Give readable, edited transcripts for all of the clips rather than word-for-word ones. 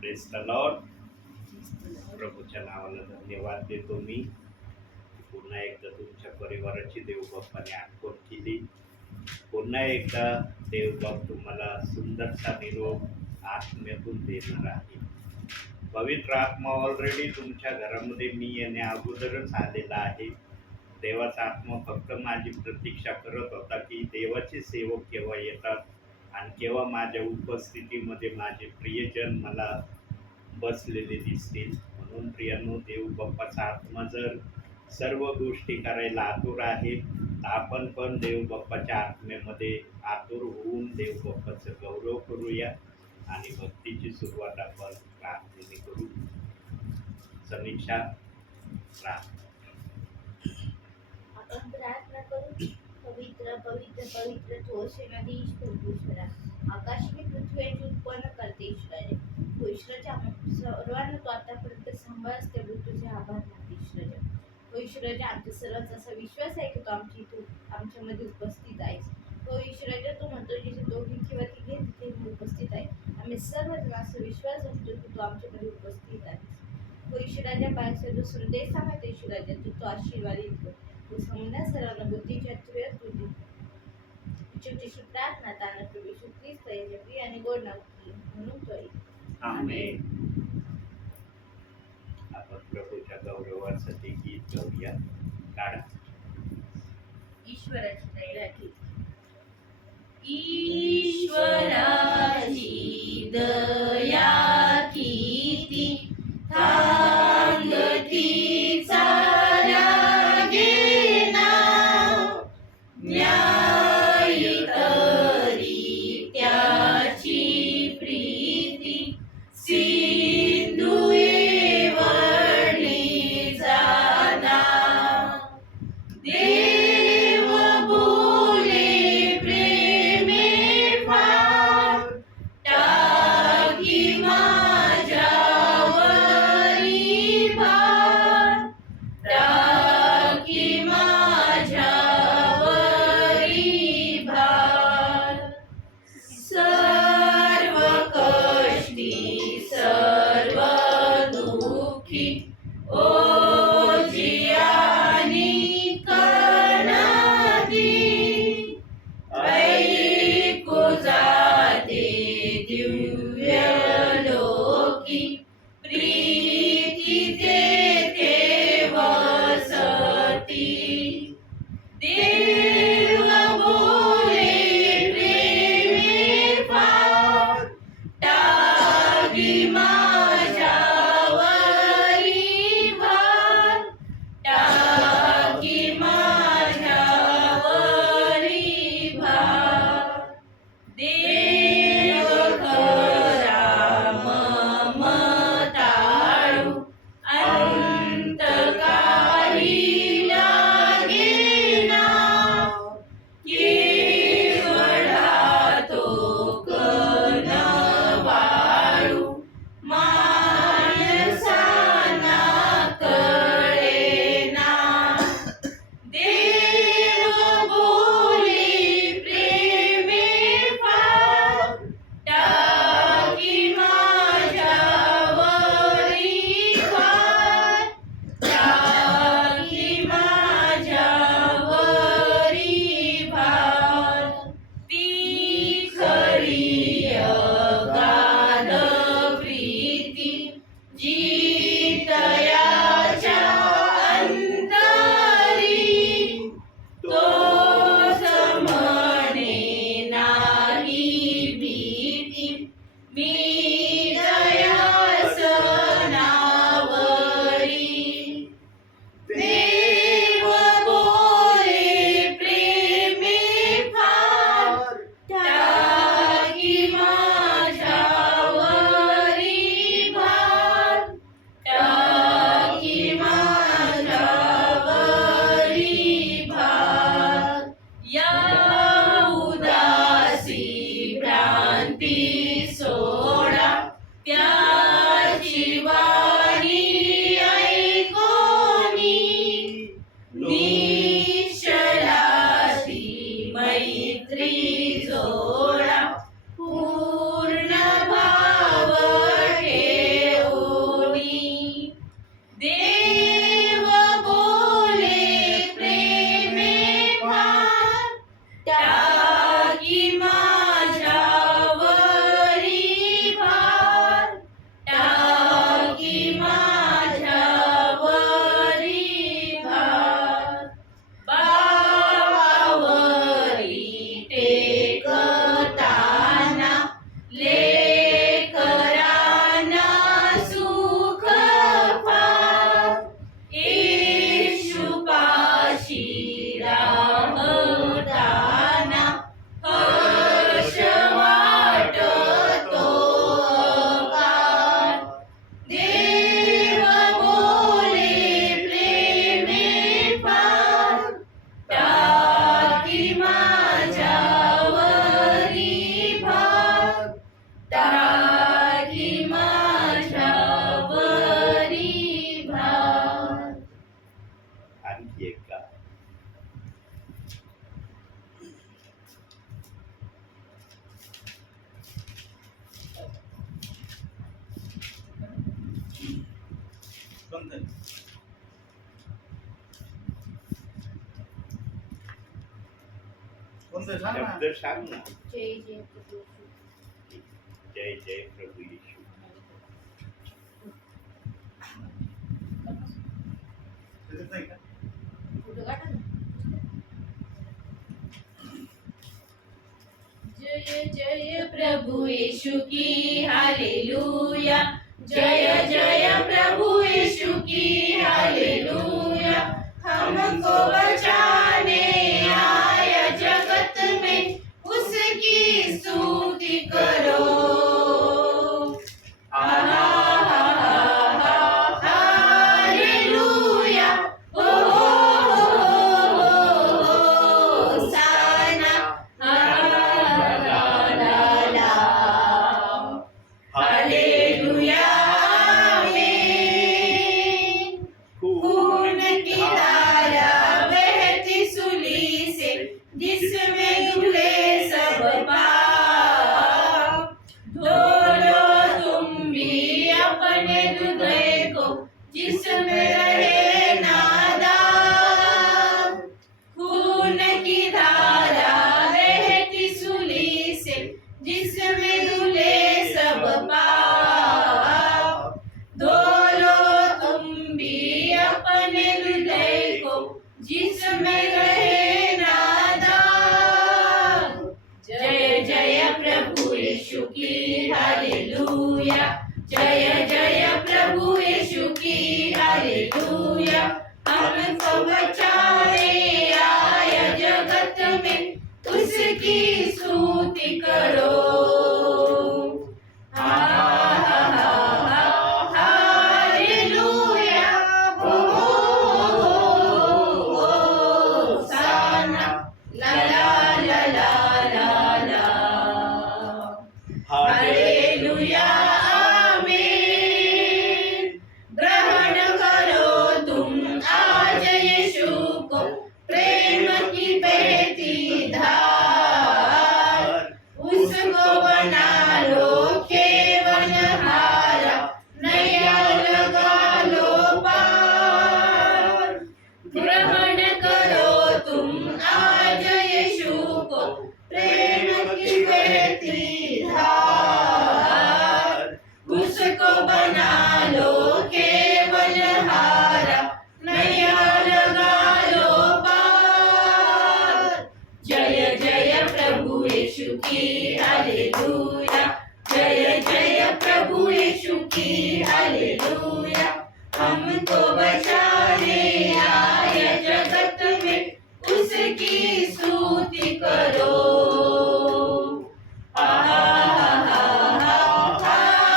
Press the Lord. प्रभूच्या नावाला धन्यवाद देतो मी. पुन्हा एकदा तुमच्या परिवाराची देवबाप्पाने आठवण केली. पुन्हा एकदा देवबाप तुम्हाला सुंदरसा निरोप आत्म्यातून देणार आहे. पवित्र आत्मा ऑलरेडी तुमच्या घरामध्ये मी येण्या अगोदरच आलेला आहे. देवाचा आत्मा फक्त माझी प्रतीक्षा करत होता की देवाचे सेवक केव्हा येतात आणि केव्हा माझ्या उपस्थितीमध्ये माझे प्रियजन मला बसलेले दिसतील. म्हणून प्रियांनो, देव बाप्पाचा आत्मा जर सर्व गोष्टी करायला आतुर आहे तर आपण पण देव बाप्पाच्या आत्म्यामध्ये आतुर होऊन देव बाप्पाचं गौरव करूया आणि भक्तीची सुरुवात आपण प्रार्थनेने करू. समीक्षा प्रार्थना. आपण प्रार्थना करू. पवित्र पवित्र पवित्र तो सेनाधीश परमेश्वरा, आकाश आणि पृथ्वीचे उत्पन्न करते ईश्वरे. तो ईश्वराच्या सर्वांना तो आतापर्यंत सांभाळस त्याबद्दल तुझे आभार मानते ईश्वराच्या. तो ईश्वराच्या आमच्या सर्वांचा असा विश्वास आहे की तो आमच्यामध्ये उपस्थित आहेस. तो ईश्वराच्या तो म्हणतो जिथे दोघी किंवा तिघे तिथे मी उपस्थित आहे. आम्ही सर्वजण असा विश्वास असतो की तो आमच्यामध्ये उपस्थित आहेस. तो ईश्वराच्या पायाचा जो संदेश सांगतो ईश्वराच्या तो आशीर्वादित कर. तो समजण्या सर्वांना बुद्धीच्या तुझ्या तुझी शेवटी प्रार्थना ताना प्रभू येशू ख्रिस्त याच्या प्रिय आणि गोड नाव म्हणून तो आमेन. आपण प्रभूच्या गौरवासाठी गीत गाऊया. काढा. ईश्वराची दया की ईश्वराची दया किती सांगती साऱ्या गेना, न्याय करी त्याची प्रीती सिंधुये वळली जाना. देव बोले प्रेमे फार, टाकी माझ्यावरी भार, टाकी माझ्यावरी भार. सर्व कष्टी सर्व दुःखी ओजियानी कणादी, ऐकू जाते दिव्य लोकी, प्रीती तेथे वसती. देव बोले प्रेमे फार, टाकी माझ्यावरी भार, टाकी माझ्यावरी भार. देव खरा ममताळू, अंतकारी लागेना, केवढा तो कनवाळू, माणसांना कळेना. देव बोले प्रेमे फार, टाकी माझ्यावरी भार, टाकी माझ्यावरी भार. ती खरी अगाध प्रीती जी तयाच्या अंतरी, तो समणे नाही भीती, मी दयासनावरी. देव बोले प्रेमे फार, टाकी माझ्यावरी भार, टाकी माझ्यावरी भार. या उदासी भ्रांती सोडा, कोणतं कोणतं सांग ना. शब्द सांग ना. जय जय प्रभू येशू. जय जय प्रभू येशू. त्याच्यात नाही का? फोटो काढा ना. जय जय प्रभु यीशु की हालेलुया, जय जय प्रभु यीशु की हालेलुया, हमको बचाने आया जगत में उसकी स्तुति करो। हालेलुया, ओ होसाना, हालेलुया, आमीन। खून की धारा बहती सूली से, जिसमें धुले सब पाप, धो लो तुम भी अपने हृदय को, जिसमें रहे नादाब। खून की धारा बहती सूली से, जिसमें धुले सब पाप, धो लो तुम भी अपने हृदय को, जिसमें रहे नादाब। जय जय प्रभु यीशु की हालेलुया, जय जय प्रभु यीशु की हालेलुया, हमको बचाने आया जगत में उसकी स्तुति करो। हालेलुया, हो होसाना, ला ला ला ला ला ला, हालेलुया, आमीन। ग्रहण करो तुम आज यीशु को, प्रेम की बहती धार, उसको बना लो केवल हारा, नया लगा लो पार। ग्रहण करो तुम आज यीशु को, प्रेम की बहती धार, उसको बना लो केवल हारा, नया लगा लो पार। जय जय प्रभु यीशु की हालेलुया, जय जय प्रभु यीशु की हालेलुया, हमको बचाने आया जगत में उसकी स्तुति करो।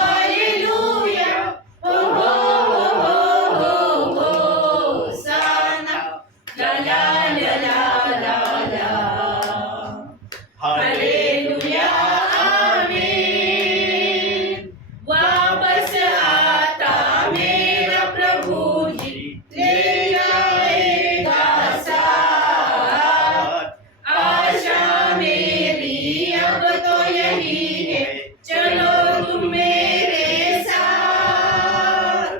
हालेलुया, हो होसाना, ला ला ला ला ला ला, हालेलुया, आमीन। वापस आता मेरा प्रभु जी, ले जाएगा साथ। आशा मेरी अब तो यही है, चलो तुम मेरे साथ।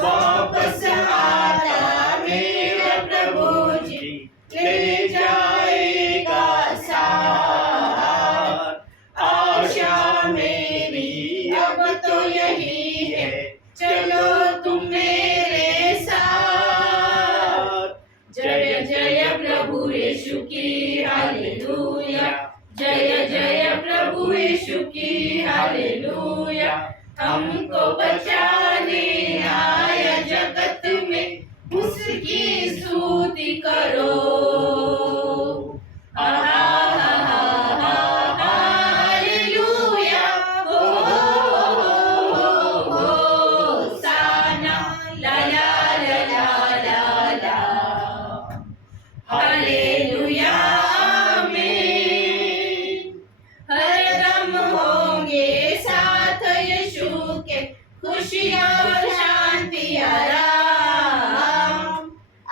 वापस आता मेरा प्रभु जी, ले जाएगा साथ। आशा मेरी अब तो यही है, चलो तुम मेरे साथ। जय जय प्रभु यीशु की हालेलुया, जय जय प्रभु यीशु की हालेलुया, हमको बचाने आया जगत में उसकी स्तुति करो। हालेलुया, हो होसाना, ला ला ला ला ला ला, हालेलुया, आमीन। हरदम होंगे साथ यीशु के, खुशियाँ और शांति आराम।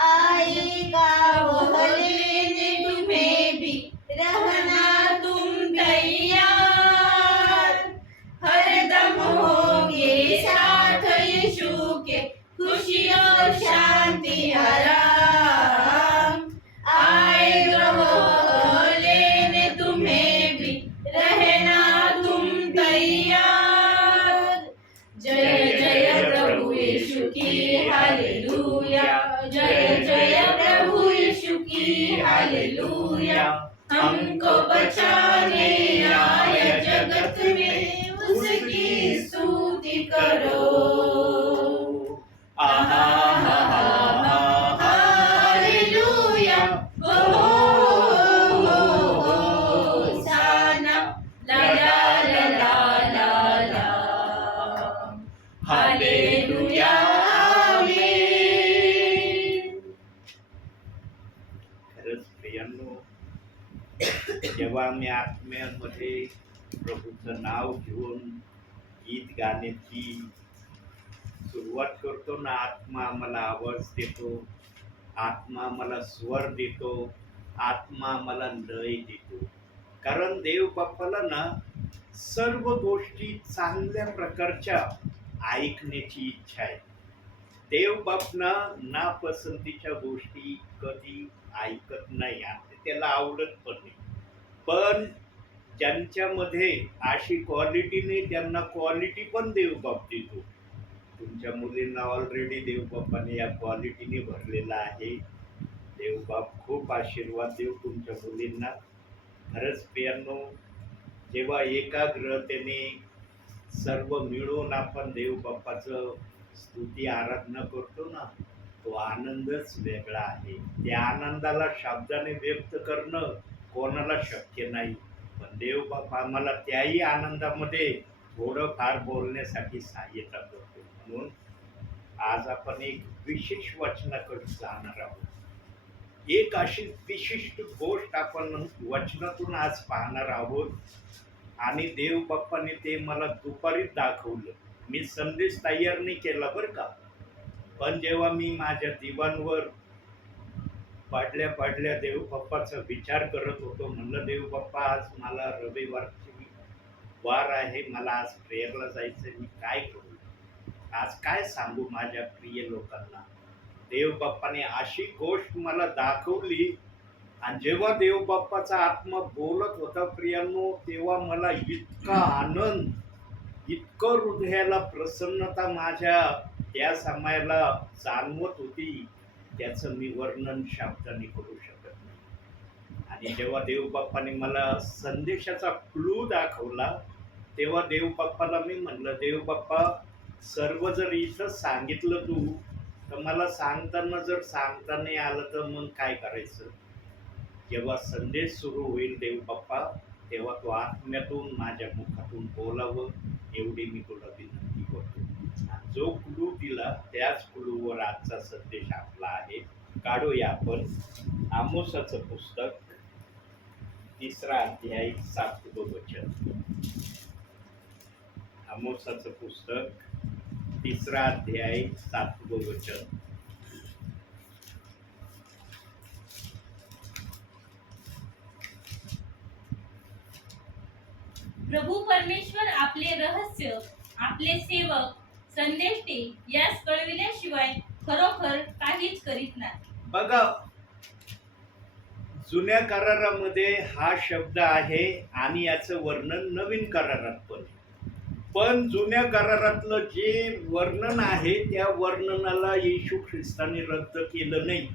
आएगा वो लेने तुम्हें भी, रहना तुम तैयार। हरदम होंगे साथ यीशु के, खुशी खुशी और शांति आराम आए प्रभु लेने तुम्हें भी, रहना तुम तैयार। जय जय प्रभु यीशु की हालेलुया, जय जय प्रभु यीशु की हालेलुया। हमको बचाने आया जगत में, उसकी स्तुति करो। आहा हा हा हा हालेलुया, ओ होसाना, ला ला ला ला ला ला। हालेलुया, आमीन। खरंच प्रियांनो, जेव्हा आम्ही आत्म्यामध्ये प्रभूचं नाव घेऊन गीत गाण्याची सुरुवात करतो ना, आत्मा आम्हाला आवाज देतो, आत्मा आम्हाला स्वर देतो, आत्मा आम्हाला लय देतो. कारण देव बाप्पाला ना सर्व गोष्टी चांगल्या प्रकारच्या ऐकण्याची इच्छा आहे. देव बापना नापसंतीच्या गोष्टी कधी ऐकत नाही आणि त्याला आवडत पण नाही. पण ज्यांच्यामध्ये अशी क्वालिटी नाही त्यांना क्वालिटी पण देव बाप देतो. तुमच्या मुलींना ऑलरेडी देव बाप्पाने या क्वालिटीने भरलेला आहे. देव बाप खूप आशीर्वाद देऊ तुमच्या मुलींना. खरंच प्रियांनो, जेव्हा एकाग्रतेने सर्व मिळून आपण देव बाप्पाचं स्तुती आराधना करतो ना, तो आनंदच वेगळा आहे. त्या आनंदाला शब्दाने व्यक्त करणं कोणाला शक्य नाही. पण देव बाप्पा आम्हाला त्याही आनंदामध्ये थोडंफार बोलण्यासाठी सहाय्यता करतो. म्हणून आज आपण एक विशेष वचनाकडे जाणार आहोत. एक अशी विशिष्ट गोष्ट आपण वचनातून आज पाहणार आहोत आणि देव बाप्पाने ते मला दुपारीच दाखवलं. मी संदेश तयार नाही केला बरं का, पण जेव्हा मी माझ्या दिवाणवर पडल्या देव बाप्पाचा विचार करत होतो, म्हणलं देव बाप्पा आज मला रविवारची वार आहे, मला आज प्रेयरला जायचं, मी काय करू, आज काय सांगू माझ्या प्रिय लोकांना. देव बाप्पाने अशी गोष्ट मला दाखवली आणि जेव्हा देव बाप्पाचा आत्मा बोलत होता प्रियांनो, तेव्हा मला इतका आनंद, इतकं हृदयाला प्रसन्नता माझ्या त्या समयाला जाणवत होती, त्याचं मी वर्णन शब्दाने करू शकत नाही. आणि जेव्हा देव बाप्पाने मला संदेशाचा क्लू दाखवला, तेव्हा देव बाप्पाला मी म्हणलं, देव बाप्पा सर्व जर इथं सांगितलं तू, तर मला सांगताना जर सांगता नाही आलं तर मग काय करायचं. जेव्हा संदेश सुरू होईल देव बाप्पा, तेव्हा तो आत्म्यातून माझ्या मुखातून बोलावं एवढी मी तुला विनंती करतो. जो क्लू दिला त्याच क्लूवर आजचा संदेश आपला आहे. काढूया आपण आमोसाचं पुस्तक 3रा अध्याय 7वं वचन. आमोसाचं पुस्तक 3रा अध्याय 7वं वचन. प्रभू परमेश्वर आपले रहस्य आपले सेवक संदेष्टे यास कळविल्याशिवाय खरोखर काहीच करीत नाही. बघा, जुन्या करारामध्ये हा शब्द आहे आणि याचं वर्णन नवीन करारात पण जुन्या करारातलं जे वर्णन आहे त्या वर्णनाला येशू ख्रिस्ताने रद्द केलं नाही.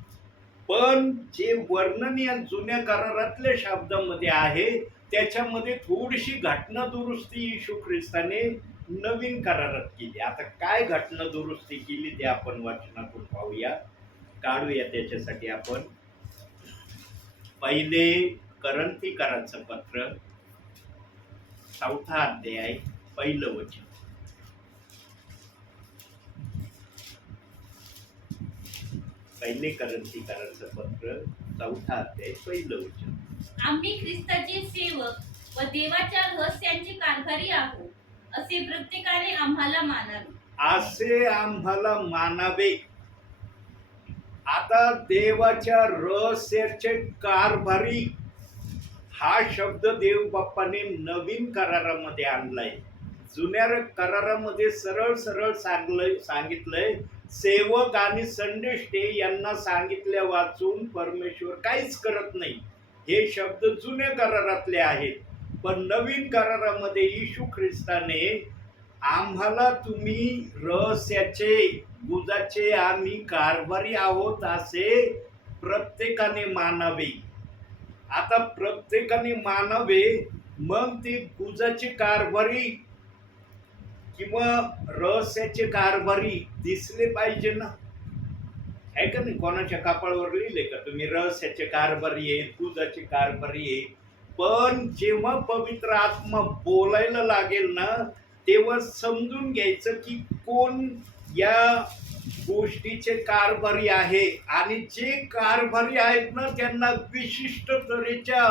पण जे वर्णन या जुन्या करारातल्या शब्दामध्ये आहे त्याच्यामध्ये थोडीशी घटना दुरुस्ती येशू ख्रिस्ताने नवीन करारात केली. आता काय घटना दुरुस्ती केली ते आपण वाचनातून पाहूया. काढूया त्याच्यासाठी आपण पहिले करंथीकरांचं पत्र 4था अध्याय 1 वचन. पहिले करंथीकरांचं पत्र 4था अध्याय 1 वचन. आम्ही ख्रिस्ताचे सेवक व देवाच्या रहस्यांची कारभारी आहोत असे प्रत्येकाने आम्हाला मानावे. असे आम्हाला मानावे. आता देवाच्या रहस्याचे कारभारी हा शब्द देव बाप्पाने नवीन करारामध्ये आणलाय. जुन्या करारामध्ये सरळ सरळ सांगितलंय, सेवक आणि संदेष्टे यांना सांगितल्या वाचून परमेश्वर काहीच करत नाही. हे शब्द जुन्या करारातले आहेत. पण नवीन करारामध्ये येशू ख्रिस्ताने आम्हाला तुम्ही रहस्याचे गुजाचे आम्ही कारभारी आहोत असे प्रत्येकाने मानावे. आता प्रत्येकाने मानावे, मग ते गुजाचे कारभारी किंवा रहस्याचे कारभारी दिसले पाहिजे ना. आहे का नाही? कोणाच्या कपाळावर लिहिले का तुम्ही रहस्याचे कारभारी आहे, गुजाचे कारभारी आहे? पण जेव्हा पवित्र आत्मा बोलायला लागेल ना, तेव्हा समजून घ्यायचं की कोण या गोष्टीचे कारभारी आहे. आणि जे कारभारी आहेत ना, त्यांना विशिष्ट तऱ्हेच्या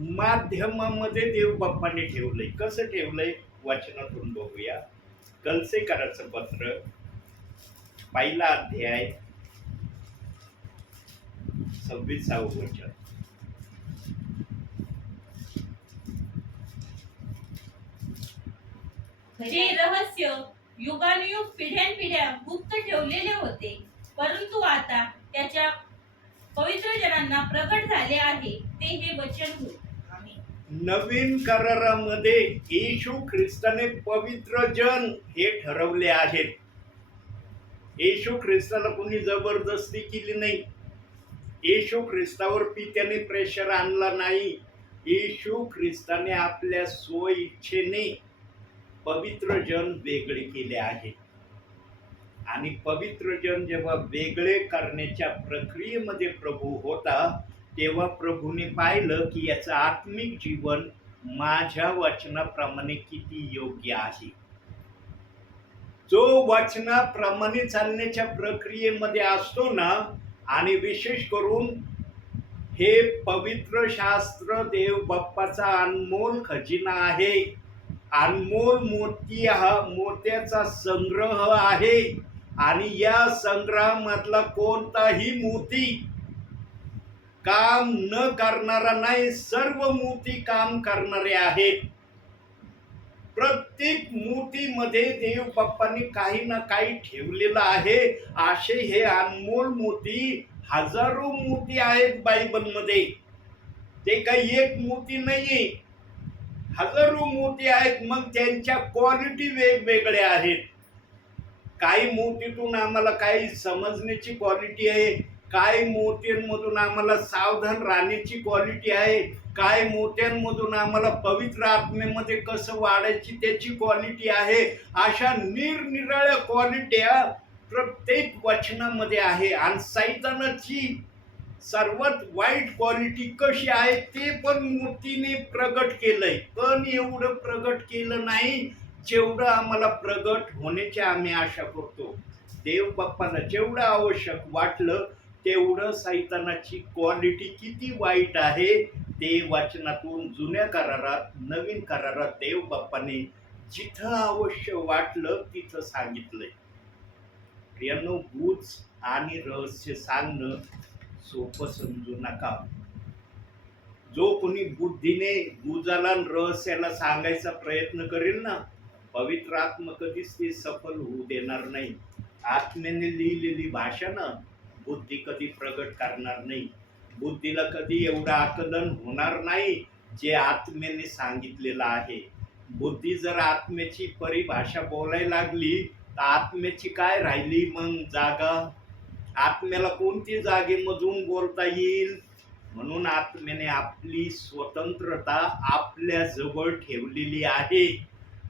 माध्यमामध्ये देव बाप्पाने ठेवलंय. कसं ठेवलंय? वचनातून बघूया. कलसेकराचं पत्र, 1 अध्याय 26 वचन. जे रहस्य युगानुयुग पिढ्यानपिढ्या गुप्त ठेवलेले होते, परंतु आता त्याच्या पवित्र जनांना प्रगट झाले आहे, ते हे वचन होय. नवीन करारामध्ये येशू ख्रिस्ताने पवित्र जन हे ठरवले आहेत. येशू ख्रिस्ताला कोणी जबरदस्ती केली नाही. येशू ख्रिस्तावर पित्याने प्रेशर आणला नाही. येशू ख्रिस्ताने आपल्या स्वइच्छेने पवित्र जन वेगळे केले आहेत. आणि पवित्र जन जेव्हा वेगळे करण्याच्या प्रक्रियेमध्ये प्रभू होता, तेव्हा प्रभूने पाहिलं की याचं आत्मिक जीवन माझ्या वचनाप्रमाणे किती योग्य आहे. जो वचनाप्रमाणे चालण्याच्या प्रक्रियेमध्ये असतो ना, आणि विशेष करून हे पवित्र शास्त्र देव बाप्पाचा अनमोल खजिना आहे. अनमोल मोती हा मोत्याचा संग्रह आहे. आणि या संग्रहामधला कोणताही मोती काम न करणारा नाही. सर्व मोती काम करणारे आहेत. प्रत्येक मोतीमध्ये देव बाप्पाने काही ना काही ठेवलेलं आहे. असे हे अनमोल मोती, हजारो मोती आहेत बायबलमध्ये. ते काही एक मोती नाहीये, हजारो मोती आहेत. मग त्यांच्या क्वालिटी वेगवेगळ्या आहेत. काही मोतीतून आम्हाला काही समजण्याची क्वालिटी आहे, काही मोत्यांमधून आम्हाला सावधान राहण्याची क्वालिटी आहे, काही मोत्यांमधून आम्हाला पवित्र आत्मेमध्ये कसं वाढायची त्याची क्वालिटी आहे. अशा निरनिराळ्या क्वालिट्या प्रत्येक वचनामध्ये आहे. आणि सैतानाची सर्वात वाईट क्वालिटी कशी आहे ते पण मोतीने प्रगट केलंय. पण एवढं प्रगट केलं नाही जेवढं आम्हाला प्रगट होण्याची आम्ही आशा करतो. देव बाप्पाला जेवढं आवश्यक वाटलं तेवढं सैतानाची क्वालिटी किती वाईट आहे ते वचनातून जुन्या करारात, नवीन करारात देव बाप्पाने जिथं आवश्यक वाटलं तिथं सांगितलंय. प्रियांनो, गुज आणि रहस्य सांगणं सोपं समजू नका. जो कोणी बुद्धीने गुजाला रहस्याला सांगायचा प्रयत्न करेल ना, पवित्र आत्मा कधीच ते सफल होऊ देणार नाही. आत्म्याने लिहिलेली भाषा ना बुद्धी कधी प्रगट करणार नाही. बुद्धीला कधी एवढं आकलन होणार नाही जे आत्म्याने सांगितलेलं आहे. बुद्धी जर आत्म्याची परिभाषा बोलायला लागली तर आत्म्याची काय राहिली मग जागा? आत्म्याला कोणती जागेमधून बोलता येईल? म्हणून आत्म्याने आपली स्वतंत्रता आपल्या जवळ ठेवलेली आहे.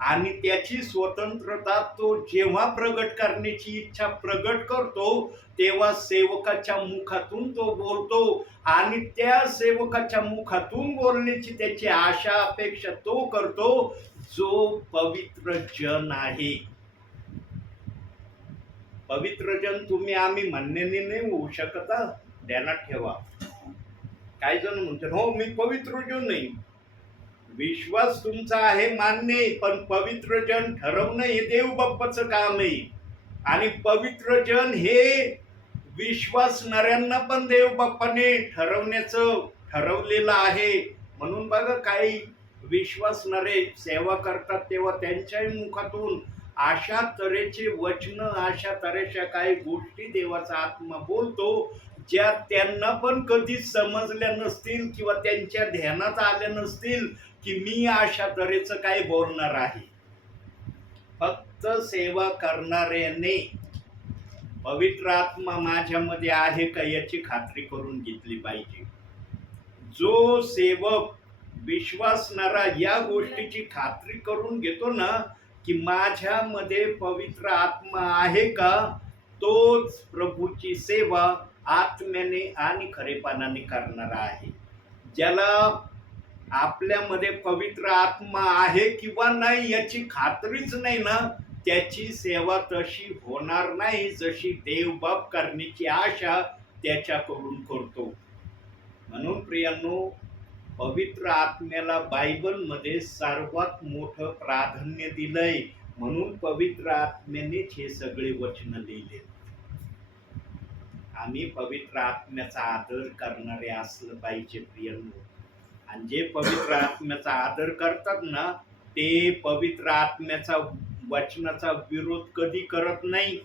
आणि त्याची स्वतंत्रता तो जेव्हा प्रगट करण्याची इच्छा प्रगट करतो तेव्हा सेवकाच्या मुखातून तो बोलतो. आणि त्या सेवकाच्या मुखातून बोलण्याची त्याची आशा अपेक्षा तो करतो जो पवित्र जन आहे. पवित्र जन तुम्ही आम्ही म्हणण्याने नाही होऊ शकत. ध्यानात ठेवा. काही जण म्हणतात हो मी पवित्र जन नाही. विश्वास तुमचा आहे मान्य आहे, पण पवित्र जन ठरवणं हे देव बाप्पाचं काम आहे. आणि पवित्र जन हे विश्वासणाऱ्यांना पण देव बाप्पाने ठरवण्याचं ठरवलेलं आहे. म्हणून बघा काही विश्वासणारे सेवा करतात तेव्हा त्यांच्याही मुखातून अशा तऱ्हेचे वचन, अशा तऱ्हेच्या काही गोष्टी देवाचा आत्मा बोलतो ज्या त्यांना पण कधी समजल्या नसतील किंवा त्यांच्या ध्यानात आल्या नसतील की मी अशा तऱ्हेचं काय बोलणार आहे. फक्त सेवा करणाऱ्याने पवित्र आत्मा माझ्यामध्ये आहे का याची खात्री करून घेतली पाहिजे. जो सेवक विश्वासणारा या गोष्टीची खात्री करून घेतो ना की माझ्यामध्ये पवित्र आत्मा आहे का, तोच प्रभूची सेवा आत्म्याने आणि खरेपणाने करणारा आहे. ज्याला आपल्यामध्ये पवित्र आत्मा आहे किंवा नाही याची खात्रीच नाही ना, त्याची सेवा तशी होणार नाही जशी देवबाप करण्याची आशा त्याच्याकडून करतो. म्हणून प्रियांनो, पवित्र आत्म्याला बायबलमध्ये सर्वात मोठं प्राधान्य दिलंय. म्हणून पवित्र आत्म्यानेच हे सगळे वचन लिहिले. आम्ही पवित्र आत्म्याचा आदर करणारे असलं पाहिजे प्रियांनो. आणि जे पवित्र आत्म्याचा आदर करतात ना ते पवित्र आत्म्याचा वचनाचा विरोध कधी करत नाही.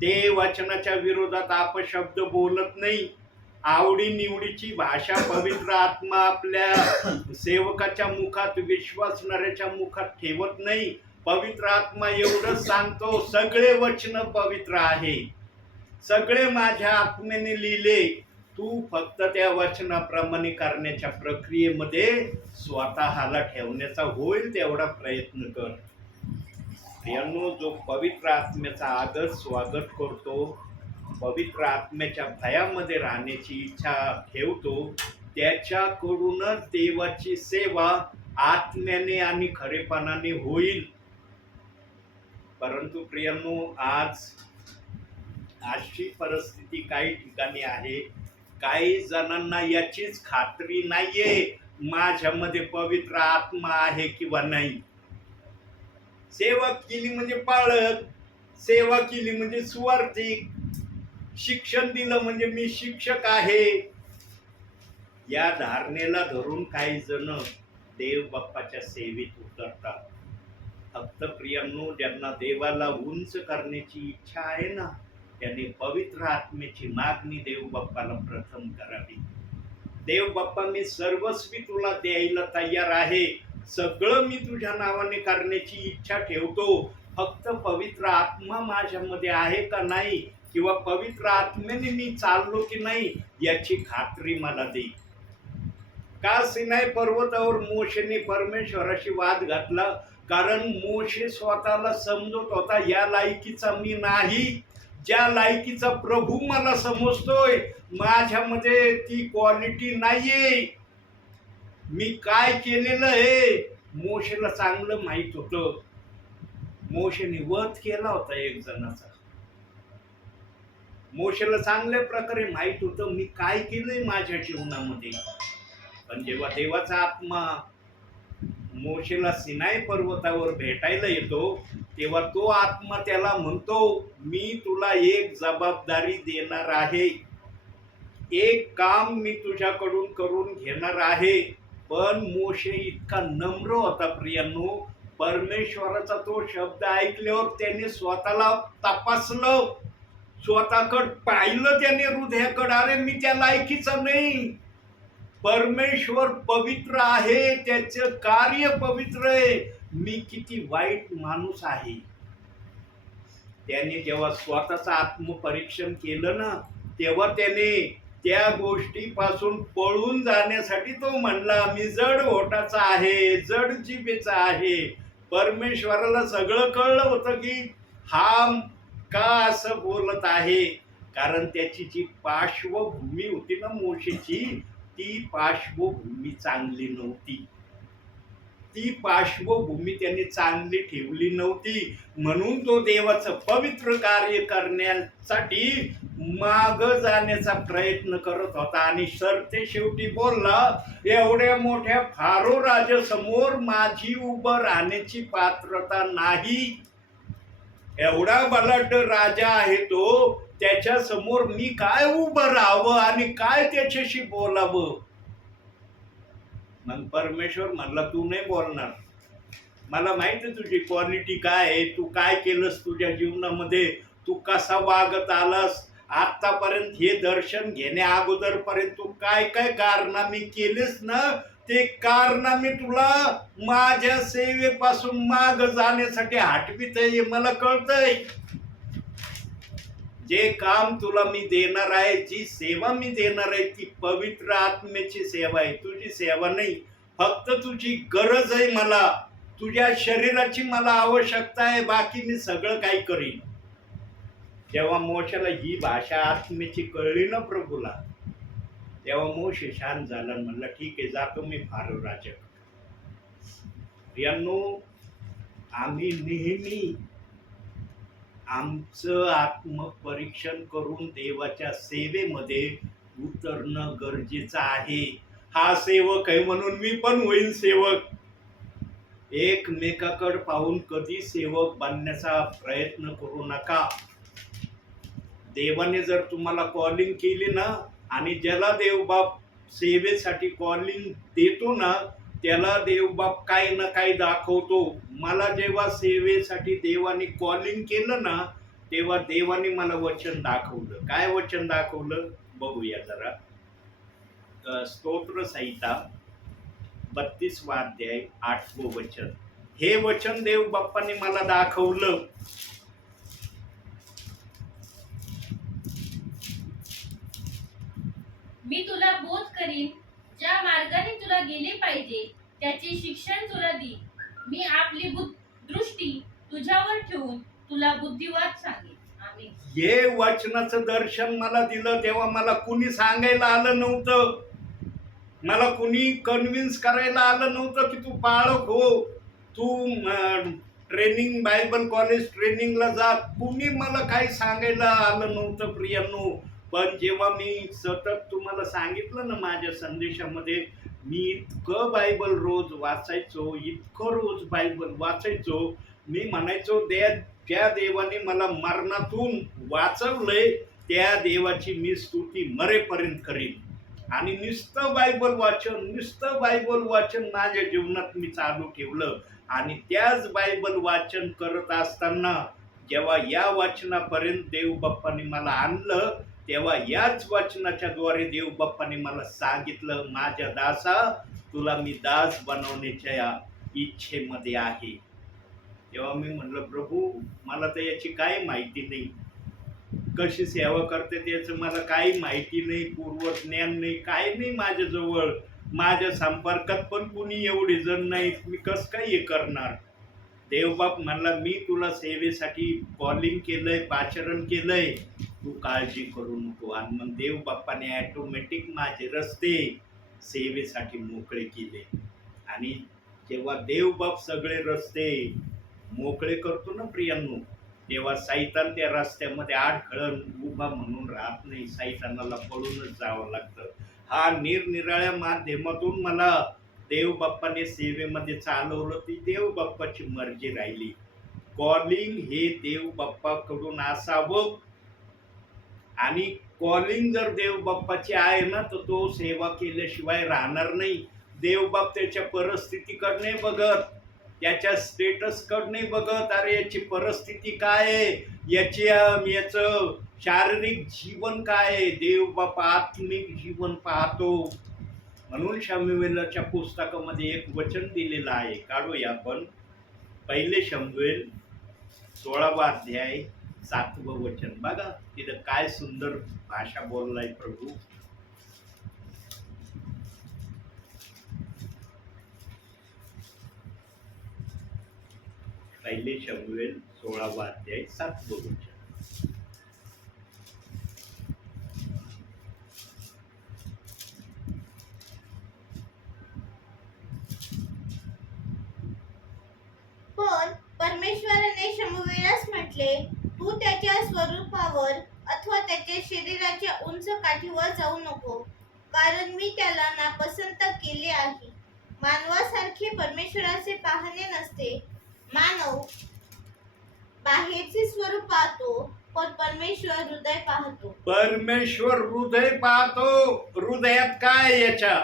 ते वचनाच्या विरोधात अपशब्द बोलत नाही. आवडी निवडीची भाषा पवित्र आत्मा आपल्या सेवकाच्या मुखात, विश्वासणाऱ्याच्या मुखात ठेवत नाही. पवित्र आत्मा एवढंच सांगतो, सगळे वचन पवित्र आहे, सगळे माझ्या आत्म्याने लिहिले, तू फक्त त्या वचनाप्रमाणे करण्याच्या प्रक्रियेमध्ये स्वतःला ठेवण्याचा होईल तेवढा प्रयत्न कर. प्रियांनो, जो पवित्र आत्म्याचा आदर स्वागत करतो, पवित्र आत्म्याच्या भयामध्ये राहण्याची इच्छा ठेवतो, त्याच्याकडूनच देवाची सेवा आत्म्याने आणि खरेपणाने होईल. परंतु प्रियांनो, आज अशी परिस्थिती काही ठिकाणी आहे, काही जणांना याचीच खात्री नाहीये माझ्यामध्ये पवित्र आत्मा आहे किंवा नाही. सेवा केली म्हणजे पाळक, सेवा केली म्हणजे सुवार्थिक, शिक्षण दिलं म्हणजे मी शिक्षक आहे. या धारणेला धरून काही जण देव बाप्पाच्या सेवेत उतरतात. फक्त प्रियांनो, ज्यांना देवाला उंच करण्याची इच्छा आहे ना, त्याने पवित्र आत्म्याची मागणी देव बाप्पाला प्रथम करावी. देव बाप्पा, मी सर्वस्वी तुला द्यायला तयार आहे, सगळं मी तुझ्या नावाने करण्याची इच्छा ठेवतो, फक्त पवित्र आत्मा माझ्यामध्ये आहे का नाही किंवा पवित्र आत्म्याने मी चाललो की नाही याची खात्री मला दे. का सिनाई पर्वतावर मोशेने परमेश्वराशी वाद घातला? कारण मोशे स्वतःला समजत होता या लायकीचा मी नाही, ज्या लायकीचा प्रभू मला समजतोय माझ्यामध्ये ती क्वालिटी नाहीये. मी काय केलेलं हे मोशेला चांगलं माहित होतं. मोशेने वध केला होता एक जणाचा. मोशेला चांगल्या प्रकारे माहित होतं मी काय केलंय माझ्या जीवनामध्ये. पण जेव्हा देवाचा आत्मा मोशेला सिनाई पर्वतावर भेटायला येतो तेव्हा तो आत्मा त्याला म्हणतो, मी तुला एक जबाबदारी देणार आहे, एक काम मी तुझ्याकडून करून घेणार आहे. पण मोशे इतका नम्र होता प्रियांनो, परमेश्वराचा तो शब्द ऐकल्यावर त्याने स्वतःला तपासलं, स्वतःकडे पाहिलं त्याने हृदयाकडे. अरे मी त्या लायकीचा नाही, परमेश्वर पवित्र आहे, त्याचं कार्य पवित्र आहे, मी किती वाईट माणूस आहे. त्याने जेव्हा स्वतःचं आत्मपरीक्षण केलं ना तेव्हा त्याने त्या गोष्टीपासून पळून जाण्यासाठी तो म्हणला, मी जड ओठाचा आहे, जड जिभेचा आहे. परमेश्वराला सगळं कळलं होतं की हा का असं बोलत आहे, कारण त्याची जी पार्श्वभूमी होती ना मोशेची, ती पार्श्वभूमी चांगली नव्हती. ती पार्श्वभूमी त्यांनी चांगली ठेवली नव्हती. म्हणून तो देवाचं पवित्र कार्य करण्यासाठी माग जाण्याचा प्रयत्न करत होता आणि सरते शेवटी बोलला, एवढ्या मोठ्या फारो राजासमोर माझी उभं राहण्याची पात्रता नाही. एवढा बलाढ्य राजा आहे तो, त्याच्या समोर मी काय उभं राहावं आणि काय त्याच्याशी बोलावं. मग परमेश्वर म्हणला तू नाही बोलणार. मला माहिती आहे तुझी क्वालिटी काय आहे, तू काय केलंस तुझ्या जीवनामध्ये, तू कसा वागत आलास आतापर्यंत. हे दर्शन घेण्या अगोदरपर्यंत तू काय काय कारनामे केलेस ना, ते कारनामे तुला माझ्या सेवेपासून माग जाण्यासाठी हटवित आहे. मला कळतंय जे काम तुला मी देणार आहे, जी सेवा मी देणार आहे, ती पवित्र आत्म्याची सेवा आहे, तुझी सेवा नाही. फक्त तुझी गरज आहे मला, तुझ्या शरीराची मला आवश्यकता आहे, बाकी मी सगळं काही करीन. जेव्हा मोशाला ही भाषा आत्म्याची कळली ना प्रभूला, तेव्हा मोशे शांत झाला. म्हणलं ठीक आहे, जातो मी फारो राजक. यांनो, आम्ही नेहमी आमचं आत्मपरीक्षण करून देवाच्या सेवेमध्ये उतरणं गरजेचं आहे. हा सेवक आहे म्हणून मी पण होईन सेवक. एकमेकाकडे पाहून कधी सेवक बनण्याचा प्रयत्न करू नका. देवाने जर तुम्हाला कॉलिंग केली ना, आणि ज्याला देवबाप सेवेसाठी कॉलिंग देतो ना, त्याला देवबाप काही ना काही दाखवतो. मला जेव्हा सेवेसाठी देवाने कॉलिंग केलं ना, तेव्हा देवाने मला वचन दाखवलं. काय वचन दाखवलं बघूया जरा. स्तोत्र संहिता 32 अध्याय 8 वचन. हे वचन देव बाप्पाने मला दाखवलं. मी तुला बोध करीन, ज्या मार्गाने तुला गेले पाहिजे त्याचे शिक्षण तुला देईन. मी आपली दृष्टी तुझ्यावर ठेवून तुला बुद्धिवाद सांगेन. आमेन. हे वचनाचं दर्शन मला दिलं तेव्हा मला कुणी सांगायला आलं नव्हतं, मला कुणी कन्व्हिन्स करायला आलं नव्हतं की तू पाळक हो, तू ट्रेनिंग बायबल कॉलेज ट्रेनिंगला जा. कुणी मला काही सांगायला आलं नव्हतं प्रियांनो. पण जेव्हा मी सतत तुम्हाला सांगितलं ना माझ्या संदेशामध्ये, मी इतकं बायबल रोज वाचायचो, इतकं रोज बायबल वाचायचो. मी म्हणायचो त्या देवाने मला मरणातून वाचवलंय, त्या देवाची मी स्तुती मरेपर्यंत करीन. आणि नुसतं बायबल वाचन माझ्या जीवनात मी चालू ठेवलं. आणि त्याच बायबल वाचन करत असताना जेव्हा या वाचनापर्यंत देव बाप्पाने मला आणलं, तेव्हा याच वाचनाच्या द्वारे देव बाप्पाने मला सांगितलं, माझ्या दासा, तुला मी दास बनवण्याच्या इच्छेमध्ये आहे. तेव्हा मी म्हणलं, प्रभू मला तर याची काही माहिती नाही, कशी सेवा करते त्याचं मला काही माहिती नाही, पूर्वज्ञान नाही, काही नाही माझ्याजवळ. माझ्या संपर्कात पण कुणी एवढे जण नाहीत, मी कसं काय हे करणार. देवबाप म्हणला, मी तुला सेवेसाठी कॉलिंग केलंय, पाचारण केलंय, तू काळजी करू नको. आणि मग देवबाप्पाने ॲटोमॅटिक माझे रस्ते सेवेसाठी मोकळे केले. आणि जेव्हा देवबाप सगळे रस्ते मोकळे करतो ना प्रियांनो, तेव्हा सैतान त्या रस्त्यामध्ये अडखळण उभा म्हणून राहत नाही, सैतानाला पळूनच जावं लागतं. हा निरनिराळ्या माध्यमातून मला देव बाप्पाने सेवेमध्ये चालवलं, ती देव बाप्पाची मर्जी राहिली. कॉलिंग हे देव बाप्पाकडून असावं. आणि कॉलिंग जर देव बाप्पाची आहे ना, तर तो सेवा केल्याशिवाय राहणार नाही. देवबाप त्याच्या परिस्थितीकडे बघत, त्याच्या स्टेटसकडे बघत, अरे याची परिस्थिती काय आहे, याचं शारीरिक जीवन काय आहे. देवबाप आत्मिक जीवन पाहतो. म्हणून शमूएलच्या पुस्तकामध्ये एक वचन दिलेलं आहे, काढूया आपण. 1 शमूएल 16 अध्याय 7 वचन बघा, तिथं काय सुंदर भाषा बोललाय प्रभू. 1 शमूएल 16 अध्याय 7 वचन. पण परमेश्वराने शमूएलास म्हटले, तू त्याच्या स्वरूपावर अथवा त्याच्या शरीराच्या उंच काठीवर जाऊ नको, कारण मी त्याला नापसंत केले आहे. मानवासारखे परमेश्वराचे पाहणे नसते. मानव बाहेरचे स्वरूप पाहतो, पण परमेश्वर हृदय पाहतो. परमेश्वर हृदय पाहतो. हृदयात काय याच्या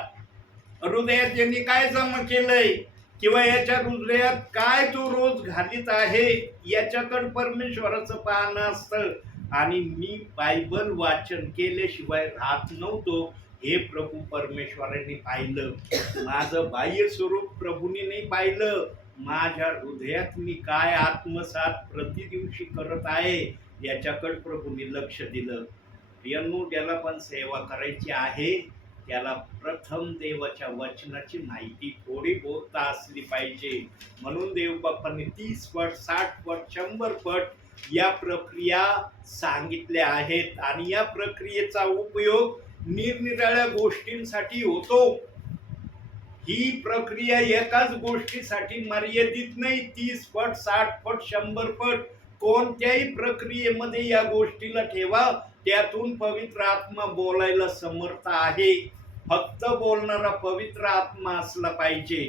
हृदयात यांनी काय जमा केलंय किंवा याच्या हृदयात काय तो रोज घालीत आहे याच्याकडे परमेश्वराचं पाहणं असतं. आणि मी बायबल वाचन केल्याशिवाय राहत नव्हतो हे प्रभू परमेश्वरांनी पाहिलं. माझं बाह्य स्वरूप प्रभूने नाही पाहिलं, माझ्या हृदयात मी काय आत्मसात प्रतिदिवशी करत आहे याच्याकडे प्रभूने लक्ष दिलं. प्रियांनो, ज्याला पण सेवा करायची आहे त्याला प्रथम देवाच्या वचनाची माहिती थोडी बहुत असली पाहिजे. म्हणून देव बाप्पांनी 30 पट 60 पट 100 पट या प्रक्रिया सांगितल्या आहेत. आणि या प्रक्रियेचा उपयोग निरनिराळ्या गोष्टींसाठी होतो. ही प्रक्रिया एकाच गोष्टीसाठी मर्यादित नाही. 30 पट 60 पट 100 पट कोणत्याही प्रक्रियेमध्ये या गोष्टीला ठेवा, त्यातून पवित्र आत्मा बोलायला समर्थ आहे. फक्त बोलणारा पवित्र आत्मा असला पाहिजे.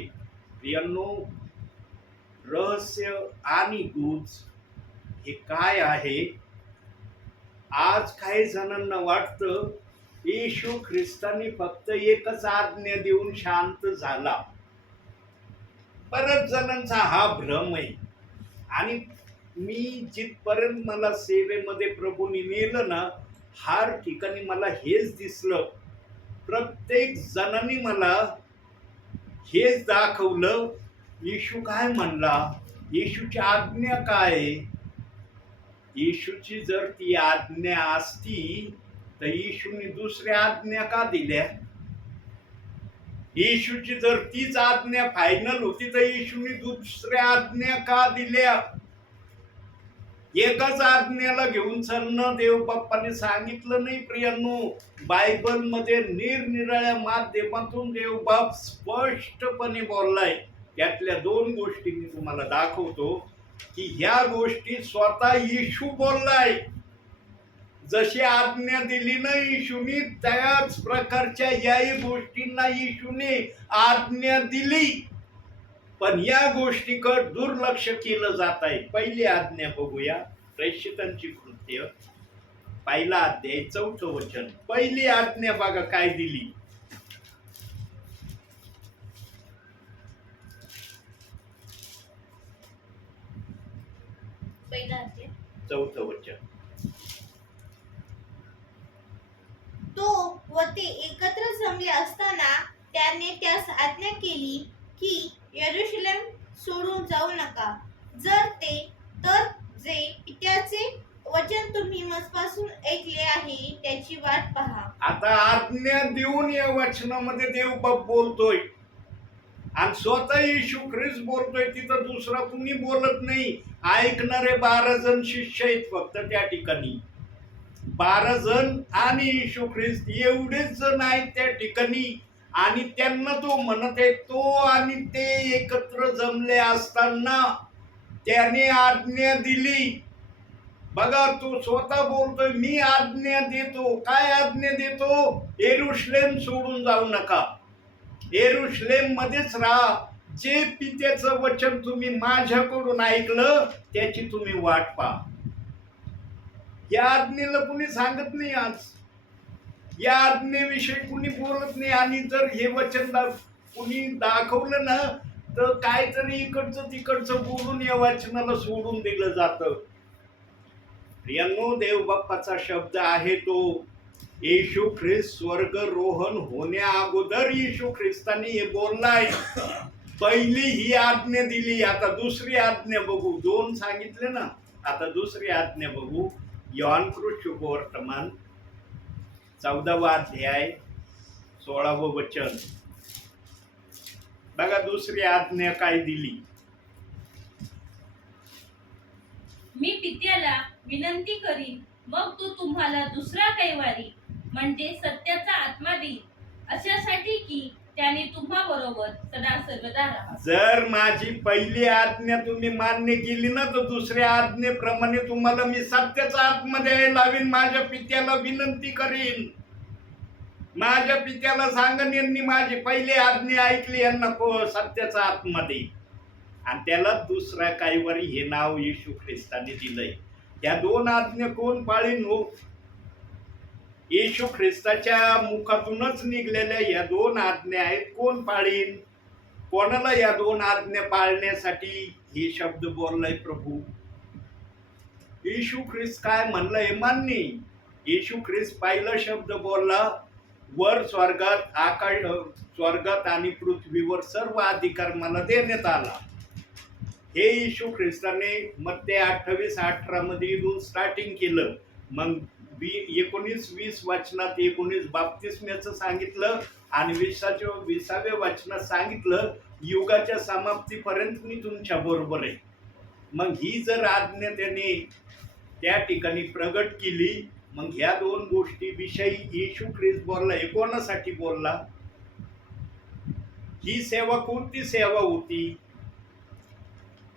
प्रियांनो, रहस्य आणि गुज हे काय आहे? आज काही जणांना वाटतं येशू ख्रिस्तानी फक्त एकच आज्ञा देऊन शांत झाला. बऱ्याच जणांचा हा भ्रम आहे. आणि मी जिथपर्यंत मला सेवेमध्ये प्रभूने नेलं ना, हर ठिकाणी मला हेच दिसलं. प्रत्येक जणांनी मला हेच दाखवलं, येशू काय म्हणला, येशूची आज्ञा काय. येशूची जर ती आज्ञा असती तर येशूने दुसऱ्या आज्ञा का दिल्या? येशूची जर तीच आज्ञा फायनल होती तर येशूने दुसऱ्या आज्ञा का दिल्या? एकाच आज्ञेला घेऊन चालणं देव बाप्पाने सांगितलं नाही. प्रियांनो, बायबल मध्ये निरनिराळ्या माध्यमातून देव बाप स्पष्टपणे बोललाय. त्यातल्या 2 गोष्टी मी तुम्हाला दाखवतो की ह्या गोष्टी स्वतः येशू बोललाय. जशी आज्ञा दिली ना येशूने, त्याच प्रकारच्या याही गोष्टींना येशूने आज्ञा दिली. पण या गोष्टीकडे दुर्लक्ष केलं जात आहे. पहिली आज्ञा बघूया, प्रेषितांची कृत्य 1 अध्याय 4 वचन. पहिली आज्ञा बघा काय दिली. पहिला अध्याय 4 वचन. तो व ते एकत्र जमले असताना त्याने त्यास आज्ञा केली की यरूशलेम सोडून जाऊ नका. जर ते तर जे पित्याचे वचन तुम्ही मजपासून ऐकले आहे त्याची वाट पहा. आता आज्ञा देऊन या वचनामध्ये देव बाप बोलतोय आणि स्वतः येशू ख्रिस्त बोलतोय. तिथं दुसरा कुणी बोलत नाही. ऐकणारे 12 जण शिष्य आहेत फक्त त्या ठिकाणी. 12 जण आणि येशू ख्रिस्त एवढेच जण आहेत त्या ठिकाणी. आणि त्यांना तो म्हणत आहे, तो आणि ते एकत्र जमले असताना त्याने आज्ञा दिली. बघा, तो स्वतः बोलतोय, मी आज्ञा देतो. काय आज्ञा देतो? यरूशलेम सोडून जाऊ नका, यरूशलेम मध्येच राहा. जे पित्याचं वचन तुम्ही माझ्याकडून ऐकलं त्याची तुम्ही वाट पहा. या आज्ञेला कुणी सांगत नाही. आज या आज्ञेविषयी कुणी बोलत नाही. आणि जर हे वचन कुणी दाखवलं ना तर काहीतरी इकडचं तिकडचं बोलून या वचनाला सोडून दिलं जातं. प्रियांनो, देव बाप्पाचा शब्द आहे तो. येशू ख्रिस्त स्वर्गरोहण होण्या अगोदर येशू ख्रिस्तानी हे बोललाय. पहिली ही आज्ञा दिली. आता दुसरी आज्ञा बघू. 2 सांगितले ना, आता दुसरी आज्ञा बघू. योहान कृष्ण शुभवर्तमान 14वा अध्याय 16वं वचन. बघा दुसरी आज्ञा काय दिली. मी पित्याला विनंती करीन, मग तो तुम्हाला दुसरा कैवारी म्हणजे सत्याचा आत्मा देईल, अशासाठी की त्याने तुम्हा बरोबर सदा सर्वदा राहा. जर माझी पहिली आज्ञा तुम्ही मान्य केली ना तर दुसऱ्या आज्ञेप्रमाणे तुम्हाला मी सत्याचा आत्मा द्यायला लावीन. माझ्या पित्याला विनंती करीन. माझ्या पित्याला सांगन, यांनी माझी पहिली आज्ञा ऐकली, यांना सत्याचा आत्मा देईल. आणि त्याला दुसरा कैवारी हे नाव येशू ख्रिस्ताने दिलंय. या 2 आज्ञा कोण पाळीन हो? येशू ख्रिस्ताच्या मुखातूनच निघलेल्या या दोन आज्ञा आहेत. कोण पाळीन? कोणाला या दोन आज्ञा पाळण्यासाठी हे शब्द बोललाय प्रभू? येशू ख्रिस्त काय म्हणलं हे मान्य. येशू ख्रिस्त पहिला शब्द बोलला, वर स्वर्गात आणि पृथ्वीवर सर्व अधिकार मला देण्यात आला. हे येशू ख्रिस्ताने मत्ते 28:18 मध्ये इथून स्टार्टिंग केलं. मग 19-20 वचनात 19 बाप्तिस्म्याचं सांगितलं आणि 20व्या वचनात सांगितलं युगाच्या समाप्तीपर्यंत मी तुमच्या बरोबर आहे. मग ही जर आज्ञा त्याने त्या ठिकाणी प्रगट केली, मग ह्या दोन गोष्टी विषयी येशू ख्रिस्त बोलला. हे कोणासाठी बोलला? ही सेवा कोणती सेवा होती?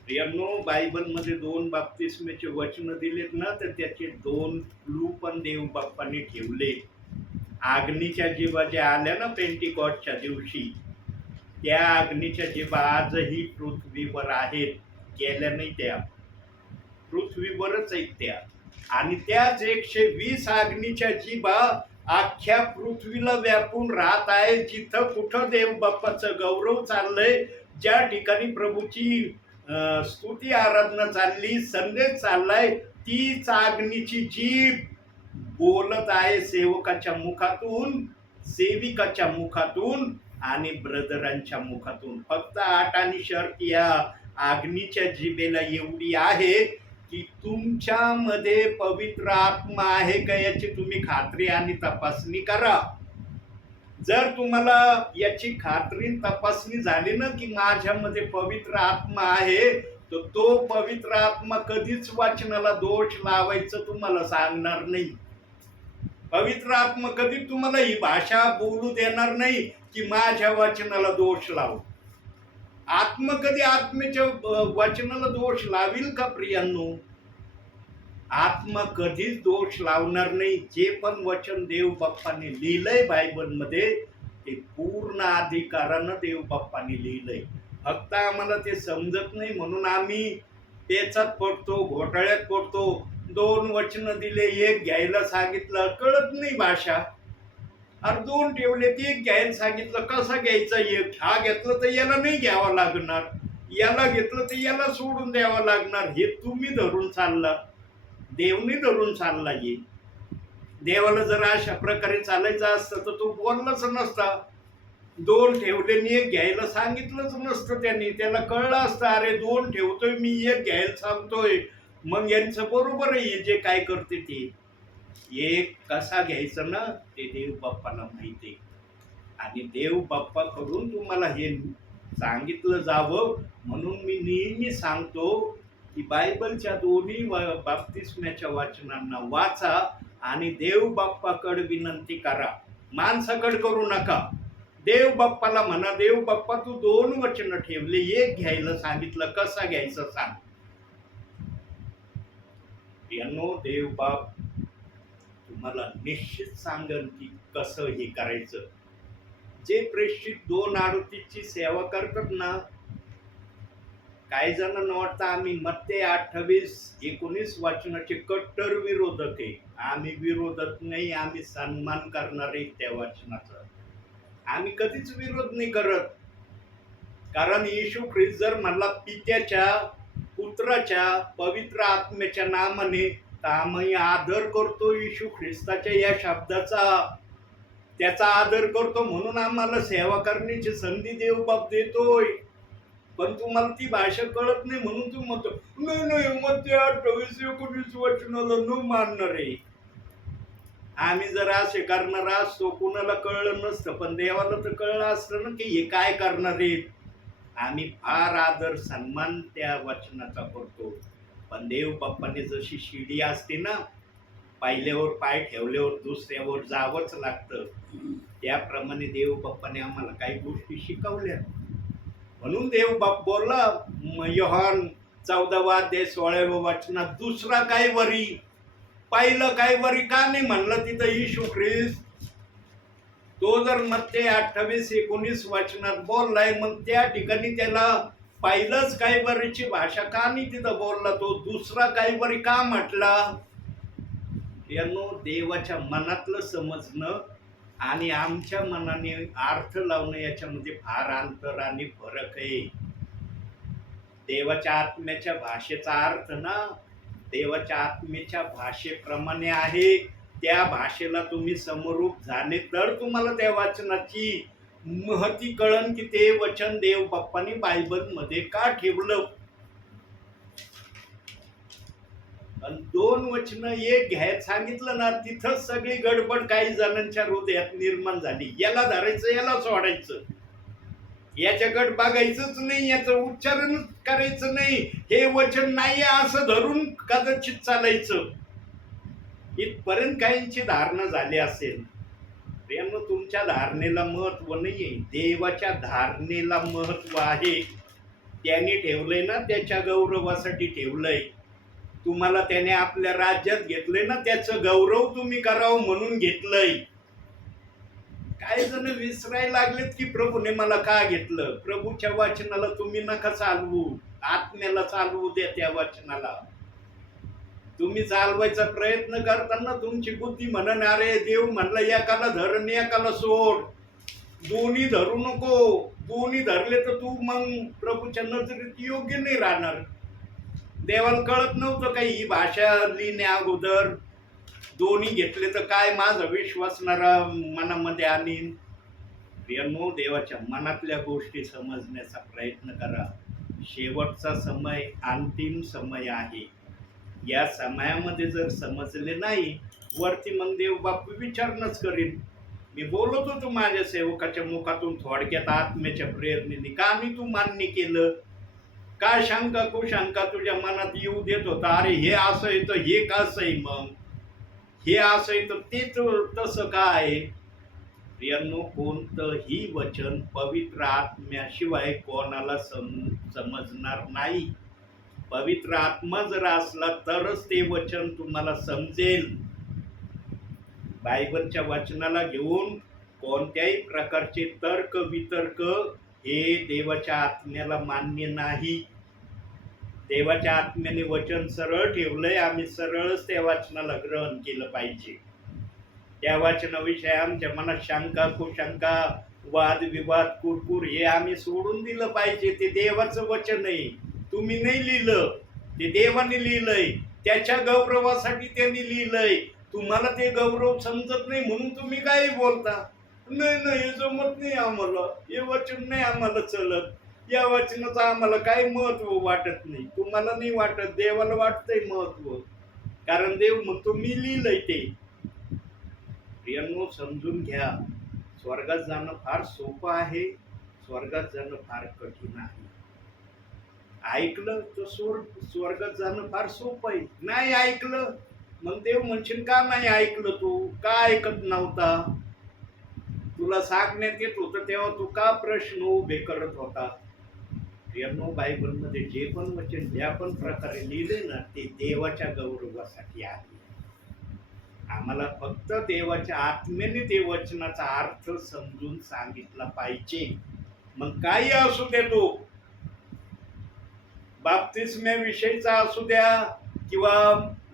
प्रियांनो, बायबलमध्ये 2 बाप्तिस्मेचे वचन दिलेत ना, तर त्याचे 2 क्लू पण देव बाप्पाने ठेवले. अग्नीच्या जिभा ज्या आल्या ना पेंटिकॉस्टच्या दिवशी, त्या अग्नीच्या जिभा आजही पृथ्वीवर आहेत. गेल्या नाही, त्या पृथ्वीवरच आहेत त्या. आणि त्याच 120 अग्नीच्या जिभा अख्ख्या पृथ्वीला व्यापून राहत आहे. जिथं कुठं देव बाप्पाचं गौरव चाललंय, ज्या ठिकाणी प्रभूची स्तुती आराधना चालली, संदेश चाललाय, तीच अग्नीची जीभ बोलत आहे सेवकाच्या मुखातून, सेविकाच्या मुखातून आणि ब्रदरांच्या मुखातून. फक्त अट आणि शर्त या अग्नीच्या जिभेला एवढी आहे की तुमच्यामध्ये पवित्र आत्मा आहे का याची तुम्ही खात्री आणि तपासणी करा. जर तुम्हाला याची खात्री तपासणी झाली ना की माझ्यामध्ये पवित्र आत्मा आहे, तर तो पवित्र आत्मा कधीच वचनाला दोष लावायचं तुम्हाला सांगणार नाही. पवित्र आत्मा कधी तुम्हाला ही भाषा बोलू देणार नाही की माझ्या वचनाला दोष लाव. आत्मा कधी आत्मेच्या वचनाला दोष लावील का प्रियांनो? आत्मा कधीच दोष लावणार नाही. जे पण वचन देव बाप्पाने लिहिलंय बायबलमध्ये, ते पूर्ण अधिकारानं देव बाप्पाने लिहिलंय. फक्त आम्हाला ते समजत नाही म्हणून आम्ही पेचात पडतो, घोटाळ्यात पडतो. 2 वचन दिले, एक घ्यायला सांगितलं, कळत नाही भाषा. अरे 2 ठेवले, ते एक घ्यायला सांगितलं, कसा घ्यायचा? एक हा घेतलं तर याला नाही घ्यावं लागणार, याला घेतलं तर याला सोडून द्यावं लागणार. हे तुम्ही धरून चालला, देवनी धरून चालला. ये देवाला जर अशा प्रकारे चालायचं असतं तर तो बोललाच नसता. 2 ठेवले आणि एक घ्यायला सांगितलंच नसतं त्यांनी. त्याला कळलं असतं, अरे 2 ठेवतोय मी, एक घ्यायला सांगतोय, मग यांचं बरोबर आहे जे काय करते ते. एक कसा घ्यायचं ना ते देव बाप्पाला माहिती आहे. आणि देव बाप्पाकडून तुम्हाला हे सांगितलं जावं म्हणून मी नेहमी सांगतो की बायबलच्या दोन्ही बाप्तिस्म्याच्या वचनांना वाचा आणि देव बाप्पाकडे विनंती करा. माणसाकडे करू नका. देव बाप्पाला म्हणा, देव बाप्पा तू 2 वचन ठेवले, एक घ्यायला सांगितलं, कसा घ्यायचं सांग. यानो देव बाप तुम्हाला निश्चित सांगेल की कसं हे करायचं. जे प्रेषित 2:38ची सेवा करतात ना, काही जणांना वाटतं आम्ही मत्ते 28-19 वचनाचे कट्टर विरोधक आहे. आम्ही विरोधक नाही, आम्ही सन्मान करणारे त्या वचनाचा. आम्ही कधीच विरोध नाही करत. कारण येशू ख्रिस्त जर म्हणला पित्याच्या, पुत्राच्या, पवित्र आत्म्याच्या नामाने, तर आम्ही आदर करतो येशू ख्रिस्ताच्या या शब्दाचा, त्याचा आदर करतो. म्हणून आम्हाला सेवा करण्याची संधी देव बाप देतोय. पण तुम्हाला ती भाषा कळत नाही म्हणून तू म्हणतो नाही मग 28-19 वचनाला न मानणार आहे. आम्ही जर असे करणार असतो कुणाला कळलं नसतं, पण देवाला तर कळलं असतं ना की हे काय करणार आहेत. आम्ही फार आदर सन्मान त्या वचनाचा करतो. पण देव बाप्पाने जशी शिडी असते ना, पाहिल्यावर पाय ठेवल्यावर दुसऱ्यावर जावंच लागतं, त्याप्रमाणे देव बाप्पाने आम्हाला काही गोष्टी शिकवल्या. म्हणून देव बाप बोलला योहान 14:16 वचनात, दुसरा काय वरी, पहिलं काय वरी का नाही म्हणलं तिथं येशू ख्रिस्त. तो जर मत्ते 28-19 वचनात बोललाय, मग त्या ठिकाणी त्याला पहिलंच काय वरीची भाषा का नाही तिथं बोलला? तो दुसरा काय वरी का म्हटला? यांनो देवाच्या मनातलं समजणं आणि आमच्या मनाने अर्थ लावणं याच्यामध्ये फार अंतर आणि फरक आहे. देवाच्या आत्म्याच्या भाषेचा अर्थ ना देवाच्या आत्म्याच्या भाषेप्रमाणे आहे. त्या भाषेला तुम्ही समरूप झाले तर तुम्हाला त्या वाचनाची महती कळन की ते वचन देव बाप्पांनी बायबल मध्ये का ठेवलं. आणि 2 वचन एक घ्यायला सांगितलं ना तिथंच सगळी गडबड काही जणांच्या हृदयात निर्माण झाली. याला धरायचं याला सोडायचं, याच्याकडे बघायचंच नाही, याचं उच्चारण करायचं नाही, हे वचन नाही असं धरून कदाचित चालायचं. इथपर्यंत काहींची धारणा झाली असेल. प्रेम तुमच्या धारणेला महत्व नाहीये, देवाच्या धारणेला महत्व आहे. त्याने ठेवलंय ना त्याच्या गौरवासाठी ठेवलंय. तुम्हाला त्याने आपल्या राज्यात घेतलंय ना त्याचं गौरव तुम्ही करावं म्हणून घेतलंय. काही जण विसरायला लागलेत की प्रभूने मला का घेतलं. प्रभूच्या वाचनाला तुम्ही नका चालवू, आत्म्याला चालवू द्या. त्या वाचनाला तुम्ही चालवायचा प्रयत्न करताना तुमची बुद्धी म्हणन अरे देव म्हणलं एकाला धर आणि एकाला सोड, दोन्ही धरू नको. दोन्ही धरले तर तू मग प्रभूच्या नजरेत योग्य नाही राहणार. देवाला कळत नव्हतं काही ही भाषा लिहिण्या अगोदर दोन्ही घेतले तर काय माझा विश्वासणारा मनामध्ये आणीन. प्रियांनो देवाच्या मनातल्या गोष्टी समजण्याचा प्रयत्न करा. शेवटचा समय अंतिम समय आहे. या समयामध्ये जर समजले नाही वरती मग देव बापू विचारणच करीन. मी बोलत होतो माझ्या सेवकाच्या मुखातून थोडक्यात आत्म्याच्या प्रेरणेने का मी तू मान्य केलं. काय शंका कुशंका तुझ्या मनात येऊ देत होता. अरे हे असं आहे तर हे कसं आहे, मग हे असं आहे तर ते तसं काय. प्रियांनो कोणतंही वचन पवित्र आत्म्याशिवाय कोणाला समजणार नाही. पवित्र आत्मा जर असला तरच ते वचन तुम्हाला समजेल. बायबलच्या वचनाला घेऊन कोणत्याही प्रकारचे तर्क वितर्क हे देवाच्या आत्म्याला मान्य नाही. देवाच्या आत्म्याने वचन सरळ ठेवलंय, आम्ही सरळच त्या वचनाला ग्रहण केलं पाहिजे. त्या वचनाविषयी आमच्या मनात शंका कुशंका वाद विवाद कुरकुर हे आम्ही सोडून दिलं पाहिजे. ते देवाचं वचन आहे, तुम्ही नाही लिहिलं, ते देवाने लिहिलंय. त्याच्या गौरवासाठी त्यांनी लिहिलंय. तुम्हाला ते गौरव समजत नाही म्हणून तुम्ही काही बोलता. नाही नाही हे जमत नाही आम्हाला, हे वचन नाही आम्हाला चलत, या वचनाचं आम्हाला काही महत्व वाटत नाही. तुम्हाला नाही वाटत, देवाला वाटतंय महत्व, कारण देव म्हणतो मी लिहिलंय ते. प्रियांनो समजून घ्या, स्वर्गात जाणं फार सोपं आहे, स्वर्गात जाणं फार कठीण आहे. ऐकलं तर स्वर्गात जाणं फार सोपं आहे. नाही ऐकलं मग देव म्हणशील का नाही ऐकलं, तू का ऐकत नव्हता. तुला सांगण्यात येत होतं तेव्हा तू का प्रश्न उभे करत होता. प्रियांनो बायबलमध्ये जे पण वचन ज्या पण प्रकारे लिहिले ना ते देवाच्या गौरवासाठी आहे. आम्हाला फक्त देवाच्या आत्म्याने ते वचनाचा अर्थ समजून सांगितला पाहिजे. मग काही असू दे, तो बाप्तिस्म्याविषयीचा असू द्या किंवा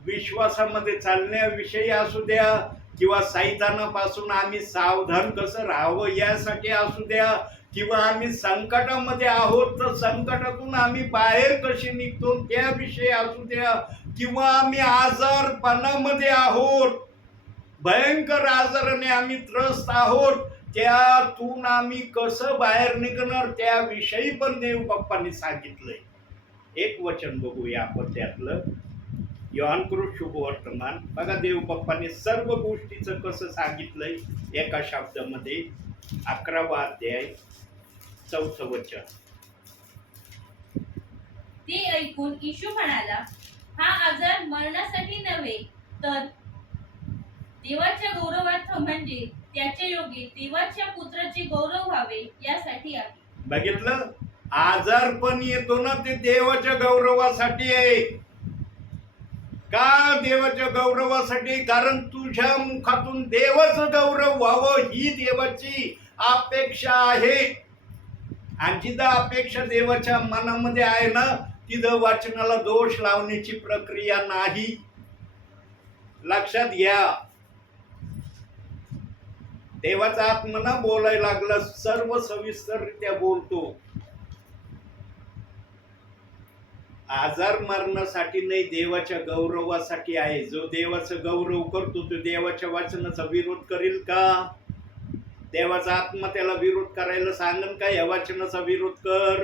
विश्वासामध्ये चालण्याविषयी असू द्या किंवा सैतानापासून आम्ही सावधान कसं राहावं यासाठी असू द्या किंवा आम्ही संकटामध्ये आहोत तर संकटातून आम्ही बाहेर कसे निघतो त्याविषयी असू द्या किंवा आम्ही आजारपणामध्ये आहोत, भयंकर आजाराने आम्ही त्रस्त आहोत, त्यातून आम्ही कसं बाहेर निघणार त्याविषयी पण देव बाप्पांनी सांगितलंय. एक वचन बघूया आपण त्यातलं, योहानकृत शुभवर्तमान. बघा देव बाप्पाने सर्व गोष्टीचं कसं सांगितलंय एका शब्दामध्ये. 11वा अध्याय 4थं वचन. ते ऐकून येशू म्हणाला, हा आजार मरणासाठी नव्हे तर देवाच्या गौरवार्थ म्हणजे त्याच्या योगी देवाच्या पुत्राचे गौरव व्हावे यासाठी आहे. बघितलं, आजार पण येतो ना ते देवाच्या गौरवासाठी आहे. का देवाच्या गौरवासाठी? कारण तुझ्या मुखातून देवाचं गौरव व्हावं ही देवाची अपेक्षा आहे. आणि जिथं अपेक्षा देवाच्या मनामध्ये आहे ना तिथं वाचनाला दोष लावण्याची प्रक्रिया नाही. लक्षात घ्या. देवाचा आत्मा बोलायला लागला, सर्व सविस्तररित्या बोलतो. आजार मरणासाठी नाही, देवाच्या गौरवासाठी आहे. जो देवाचा गौरव करतो तो देवाच्या वचनाचा विरोध करेल का? देवाचा आत्मा त्याला विरोध करायला सांगन का? या वचनाचा विरोध कर,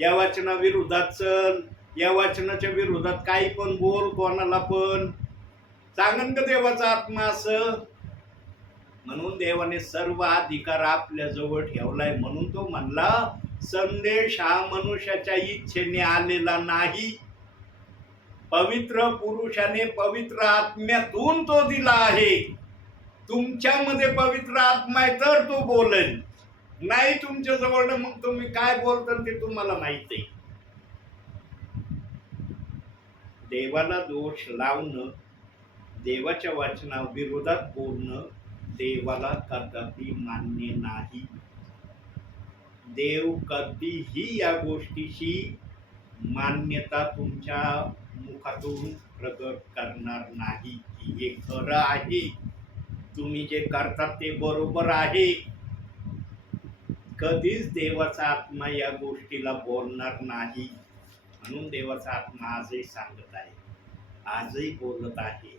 या वचना विरोधात चल, या वचनाच्या विरोधात काही पण बोल, कोणाला पण सांगन का देवाचा आत्मा असं? म्हणून देवाने सर्व अधिकार आपल्या जवळ ठेवलाय. म्हणून तो म्हणला, संदेश हा मनुष्याच्या इच्छेने आलेला नाही, पवित्र पुरुषाने पवित्र आत्म्यातून तो दिला आहे. तुमच्यामध्ये पवित्र आत्मा आहे तर तो बोलेल, नाही तुमच्या जवळ मग तुम्ही काय बोलता ते तुम्हाला माहित आहे. देवाला दोष लावणं, देवाच्या वचना विरोधात बोलणं देवाला कदापि मान्य नाही. देव कधीही या गोष्टीची मान्यता तुमच्या मुखातून प्रकट करणार नाही की हे खरं आहे, तुम्ही जे करतात ते बरोबर आहे. कधीच देवाचा आत्मा या गोष्टीला बोलणार नाही. म्हणून देवाचा आत्मा आजही सांगत आहे, आजही बोलत आहे,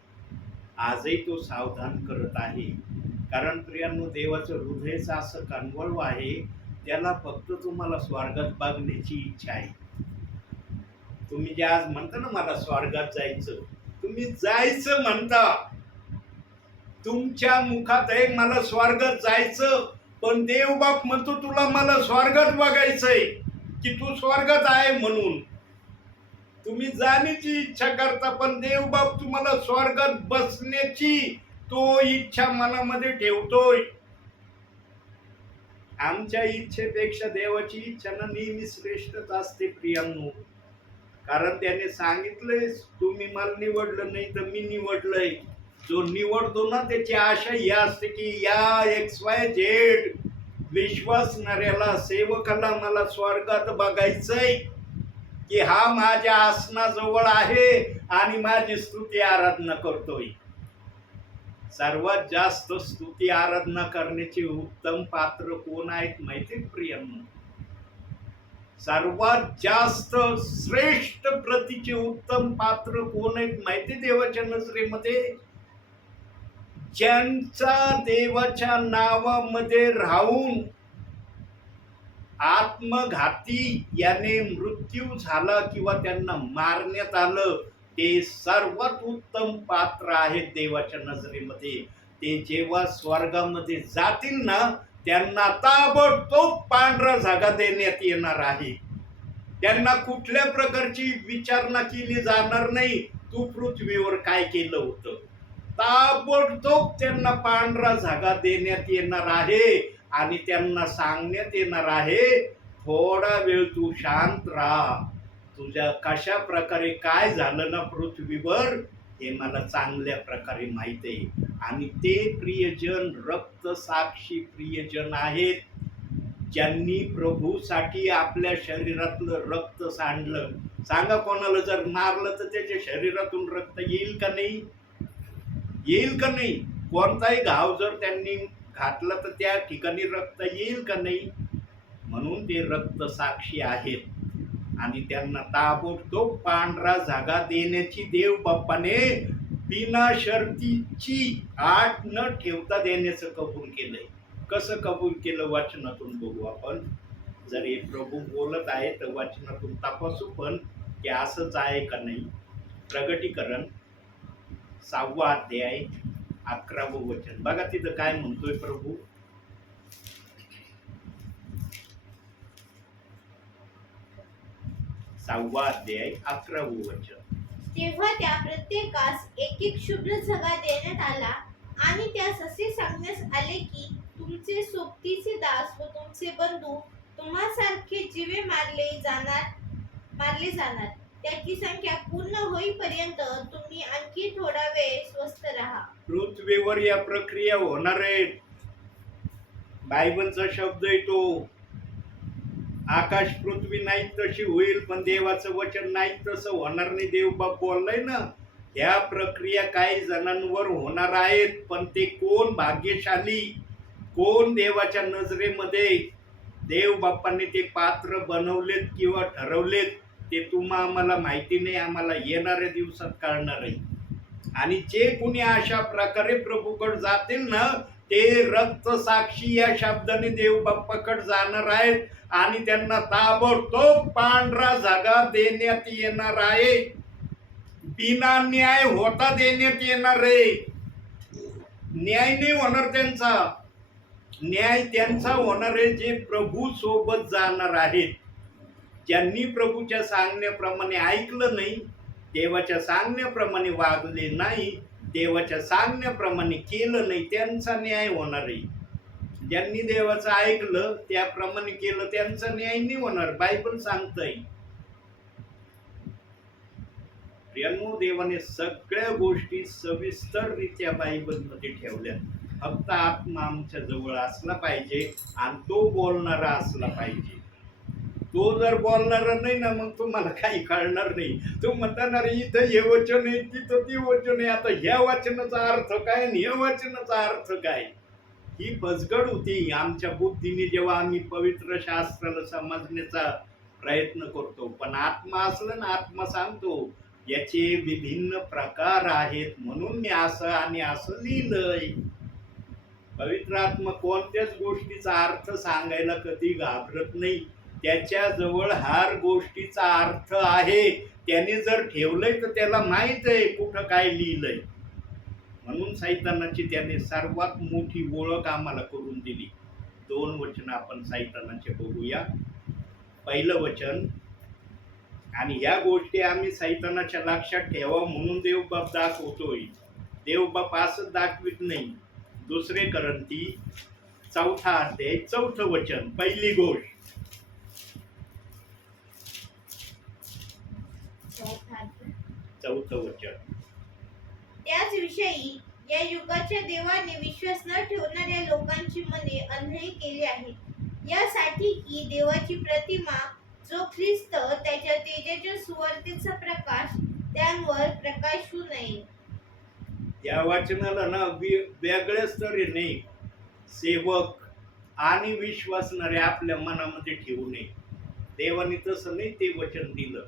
आजही तो सावधान करत आहे. कारण प्रियांनो, देवाचं हृदयच असं कणवळ आहे, त्याला फक्त तुम्हाला स्वर्गात बघण्याची इच्छा आहे. तुम्ही जे आज म्हणता ना मला स्वर्गात जायचं, तुम्ही जायचं म्हणता, तुमच्या मुखात आहे मला स्वर्गात जायचं, पण देव बाप म्हणतो तुला मला स्वर्गात बघायचंय की तू स्वर्गात आहे. म्हणून तुम्ही जाण्याची इच्छा करता, पण देव बाप तुम्हाला स्वर्गात बसण्याची तो इच्छा मनामध्ये ठेवतोय. आमच्या इच्छेपेक्षा देवाची इच्छा ना नेहमी श्रेष्ठच असते प्रियांनो. कारण त्याने सांगितलंय, तुम्ही मला निवडलं नाही तर मी निवडलंय. जो निवडतो ना त्याची आशा ही असते की या XYZ विश्वासणाऱ्याला, सेवकाला मला स्वर्गात बघायचंय, की हा माझ्या आसनाजवळ आहे आणि माझी स्तुती आराधना करतोय. सर्वात जास्त स्तुती आराधना करण्याचे उत्तम पात्र कोण आहेत माहिती प्रियांनो? सर्वात जास्त श्रेष्ठ प्रतीचे उत्तम पात्र कोण आहेत माहिती देवाच्या नजरेमध्ये? ज्यांचा देवाच्या नावामध्ये राहून आत्मघाती याने मृत्यू झाला किंवा त्यांना मारण्यात आलं, ते सर्वात उत्तम पात्र आहेत देवाच्या नजरेमध्ये. ते जेव्हा स्वर्गामध्ये जातील ना, त्यांना ताबडतोब पांढरा जागा देण्यात येणार आहे. त्यांना कुठल्या प्रकारची विचारणा केली जाणार नाही, तू पृथ्वीवर काय केलं होतं. ताबडतोब त्यांना पांढरा जागा देण्यात येणार आहे आणि त्यांना सांगण्यात येणार आहे, थोडा वेळ तू शांत राहा, तुझ्या कशा प्रकारे काय झालं ना पृथ्वीवर हे मला चांगल्या प्रकारे माहित आहे. आणि ते प्रियजन रक्त साक्षी प्रियजन आहेत, ज्यांनी प्रभूसाठी आपल्या शरीरातलं रक्त सांडलं. सांगा, कोणाला जर मारलं तर त्याच्या शरीरातून रक्त येईल का नाही? येईल का नाही? कोणताही घाव जर त्यांनी घातला तर त्या ठिकाणी रक्त येईल का नाही? म्हणून ते रक्त साक्षी आहेत आणि त्यांना ताबडतोब पांढरा जागा देण्याची देव बाप्पाने बिना शर्तीची आट न ठेवता देण्याचं कबूल केलंय. कसं कबूल केलं वचनातून बघू आपण. जर हे प्रभू बोलत आहे तर वचनातून तपासू पण की असंच आहे का नाही. प्रगटीकरण 6वा अध्याय 11वं वचन बघा, तिथं काय म्हणतोय प्रभू. 6वा अध्याय 11वं वचन. तेव्हा त्या प्रत्येकास एक एक शुभ्र जागा देण्यात आला आणि त्यास असे सांगण्यास आले की तुमचे सोबतीचे दास व तुमचे बंधू तुम्हासारखे जीवे मारले जाणार. त्याची संख्या पूर्ण होईपर्यंत तुम्ही आणखी थोडा वेळ स्वस्थ राहा. पृथ्वीवर या प्रक्रिया होणार आहेत. बायबलचा शब्द आहे तो. आकाश पृथ्वी नाही तशी होईल, पण देवाचं वचन नाही तसं होणार नाही. देव बाप बोललाय ना, ह्या प्रक्रिया काही जणांवर होणार आहेत, पण ते कोण भाग्यशाली, कोण देवाच्या नजरेमध्ये देव बाप्पांनी ते पात्र बनवलेत किंवा ठरवलेत ते आम्हाला माहिती नाही. आम्हाला येणाऱ्या दिवसात कळणार आहे. आणि जे कुणी अशा प्रकारे प्रभूकडे जातील ना, ते रक्त साक्षी या शब्दाने देव बाप्पाकडे जाणार आहेत आणि त्यांना ताबडतोब पांढरा झगा देण्यात येणार आहे. बिना न्याय होता देण्यात येणार आहे. न्याय नाही होणार त्यांचा, न्याय त्यांचा होणार आहे जे प्रभू सोबत जाणार आहेत. ज्यांनी प्रभूच्या सांगण्याप्रमाणे ऐकलं नाही, देवाच्या सांगण्याप्रमाणे वागले नाही, देवाच्या सांगण्याप्रमाणे केलं नाही, त्यांचा न्याय होणार आहे. ज्यांनी देवाचं ऐकलं त्याप्रमाणे केलं त्यांचा न्याय नाही होणार. बायबल सांगतंय. प्रियांनो, देवाने सगळ्या गोष्टी सविस्तररित्या बायबलमध्ये ठेवल्या. फक्त आत्मा आमच्या जवळ असला पाहिजे आणि तो बोलणारा असला पाहिजे. तो जर बोलणारा नाही ना, मग तुम्हाला काही कळणार नाही. तो म्हणणार इथं हे वचन आहे, तिथं ते वचन आहे, आता ह्या वचनाचा अर्थ काय आणि ह्या वचनाचा अर्थ काय, ही फसगड होती आमच्या बुद्धीने जेव्हा आम्ही पवित्र शास्त्राला समजण्याचा प्रयत्न करतो. पण आत्मा असलं ना, आत्मा सांगतो याचे विभिन्न प्रकार आहेत, म्हणून मी असं आणि असं लिहिलंय. पवित्र आत्मा कोणत्याच गोष्टीचा अर्थ सांगायला कधी घाबरत नाही. त्याच्याजवळ हर गोष्टीचा अर्थ आहे. त्याने जर ठेवलंय तर त्याला माहित आहे कुठं काय लिहिलंय. म्हणून सैतानाची त्याने सर्वात मोठी ओळख आम्हाला करून दिली. 2 वचन आपण सैतानाचे बघूया. पहिलं वचन, आणि या गोष्टी आम्ही सैतानाच्या लक्षात ठेवा म्हणून देवबाप दाखवतोय. देवबाप असं दाखवित नाही. 2 करंती 4 अध्याय 4 वचन, पहिली गोष्ट. चौथं वचन. त्याच विषयी या युगाच्या देवाने विश्वास न ठेवणाऱ्या लोकांची मने आंधळी केली आहेत, यासाठी की देवाची प्रतिमा जो ख्रिस्त त्याच्या तेजाच्या सुवार्तेचा प्रकाश त्यांवर प्रकाशू नये. या वाचनाला ना वेगळ्याच तऱ्हेने सेवक आणि विश्वासणारे आपल्या मनामध्ये ठेवू नये. देवाने तसं नाही ते वचन दिलं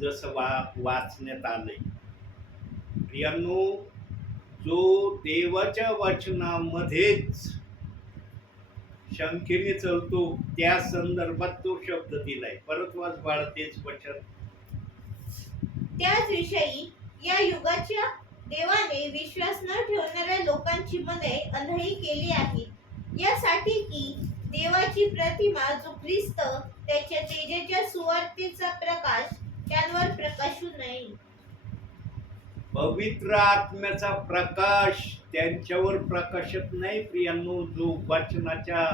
जसं वाचण्यात आलंय. प्रियांनो, जो देवाच्या वचनामध्येच शंकेने चालतो त्या संदर्भात तो शब्द दिलाय. परत वाच बाळ तेच वचन. त्याच विषयी या युगाच्या देवाने विश्वास न ठेवणाऱ्या लोकांची मने आंधळी केली आहेत, यासाठी की देवाची प्रतिमा जो ख्रिस्त त्याच्या तेजाच्या सुवार्तेचा प्रकाश त्यांवर प्रकाशू नये. पवित्र आत्म्याचा प्रकाश त्यांच्यावर प्रकाशत नाही प्रियांनो, जो वचनाच्या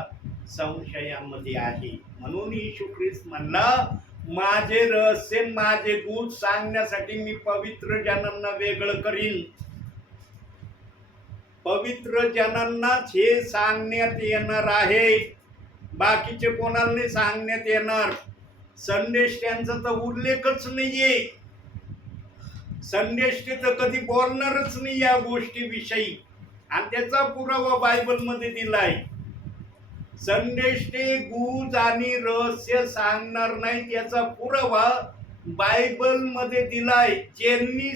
संशयामध्ये आहे. म्हणून येशू ख्रिस्त म्हणला, माझे रहस्य माझे दूत सांगण्यासाठी मी पवित्र जनांना वेगळं करीन. पवित्र जनांनाच हे सांगण्यात येणार आहे, बाकीचे कोणाला नाही सांगण्यात येणार. संदेश त्यांचा तर उल्लेखच नाहीये. संदेश तर कधी बोलणारच नाही या गोष्टीविषयी, आणि त्याचा पुरावा बायबलमध्ये दिलाय. संदेश ते गुज आणि रहस्य सांगणार नाही याचा पुरावा बायबलमध्ये दिलाय. ज्यांनी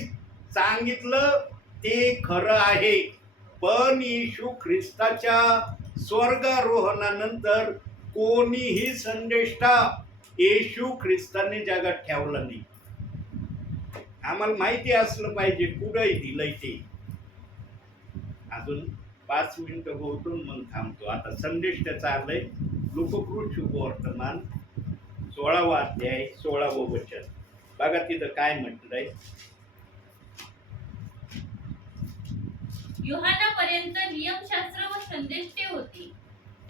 सांगितलं ते खरं आहे, पण येशू ख्रिस्ताच्या स्वर्गारोहणानंतर कोणीही संदेष्टा येशू ख्रिस्ताने जगात ठेवला नाही. आम्हाला माहिती असलं पाहिजे कुठंही दिलंय ते. अजून 5 मिनिटं बोलतो मग थांबतो. आता संदेश त्याचा आलंय. लोककृत शुभवर्तमान 16वा अध्याय 16वं वचन बघा तिथं काय म्हटलंय. योहानापर्यंत नियमशास्त्र व संदेश ते होते.